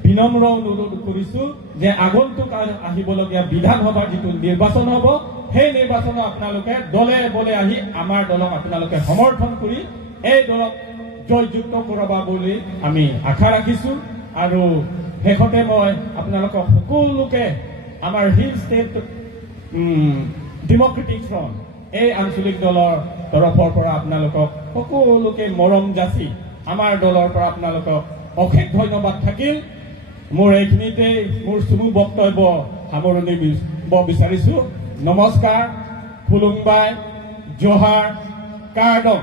বিনম্ৰ অনুৰোধ কৰিছো যে আগন্তুক আহিবলগীয়া বিধানসভাৰ যিটো নিৰ্বাচন হ'ব সেই নিৰ্বাচনত আপোনালোকে দলে বলে আহি আমাৰ দলক আপোনালোকে সমৰ্থন কৰি এই দলক জয়যুক্ত কৰাবা বুলি আমি আশা ৰাখিছো আৰু শেষতে মই আপোনালোকক সকলোকে আমাৰ হিল ষ্টেট ডেমক্ৰেটিক ফ্ৰণ্ট এই আঞ্চলিক দলৰ তৰফৰ পৰা আপোনালোকক সকলোকে মৰম যাচি আমাৰ দলৰ পৰা আপোনালোকক অশেষ ধন্যবাদ থাকিল মোৰ এইখিনিতে মোৰ চমু বক্তব্য সামৰণি দিব বিচাৰিছো নমস্কাৰ ফুলুংবাই জোহাৰ কাৰ্ডম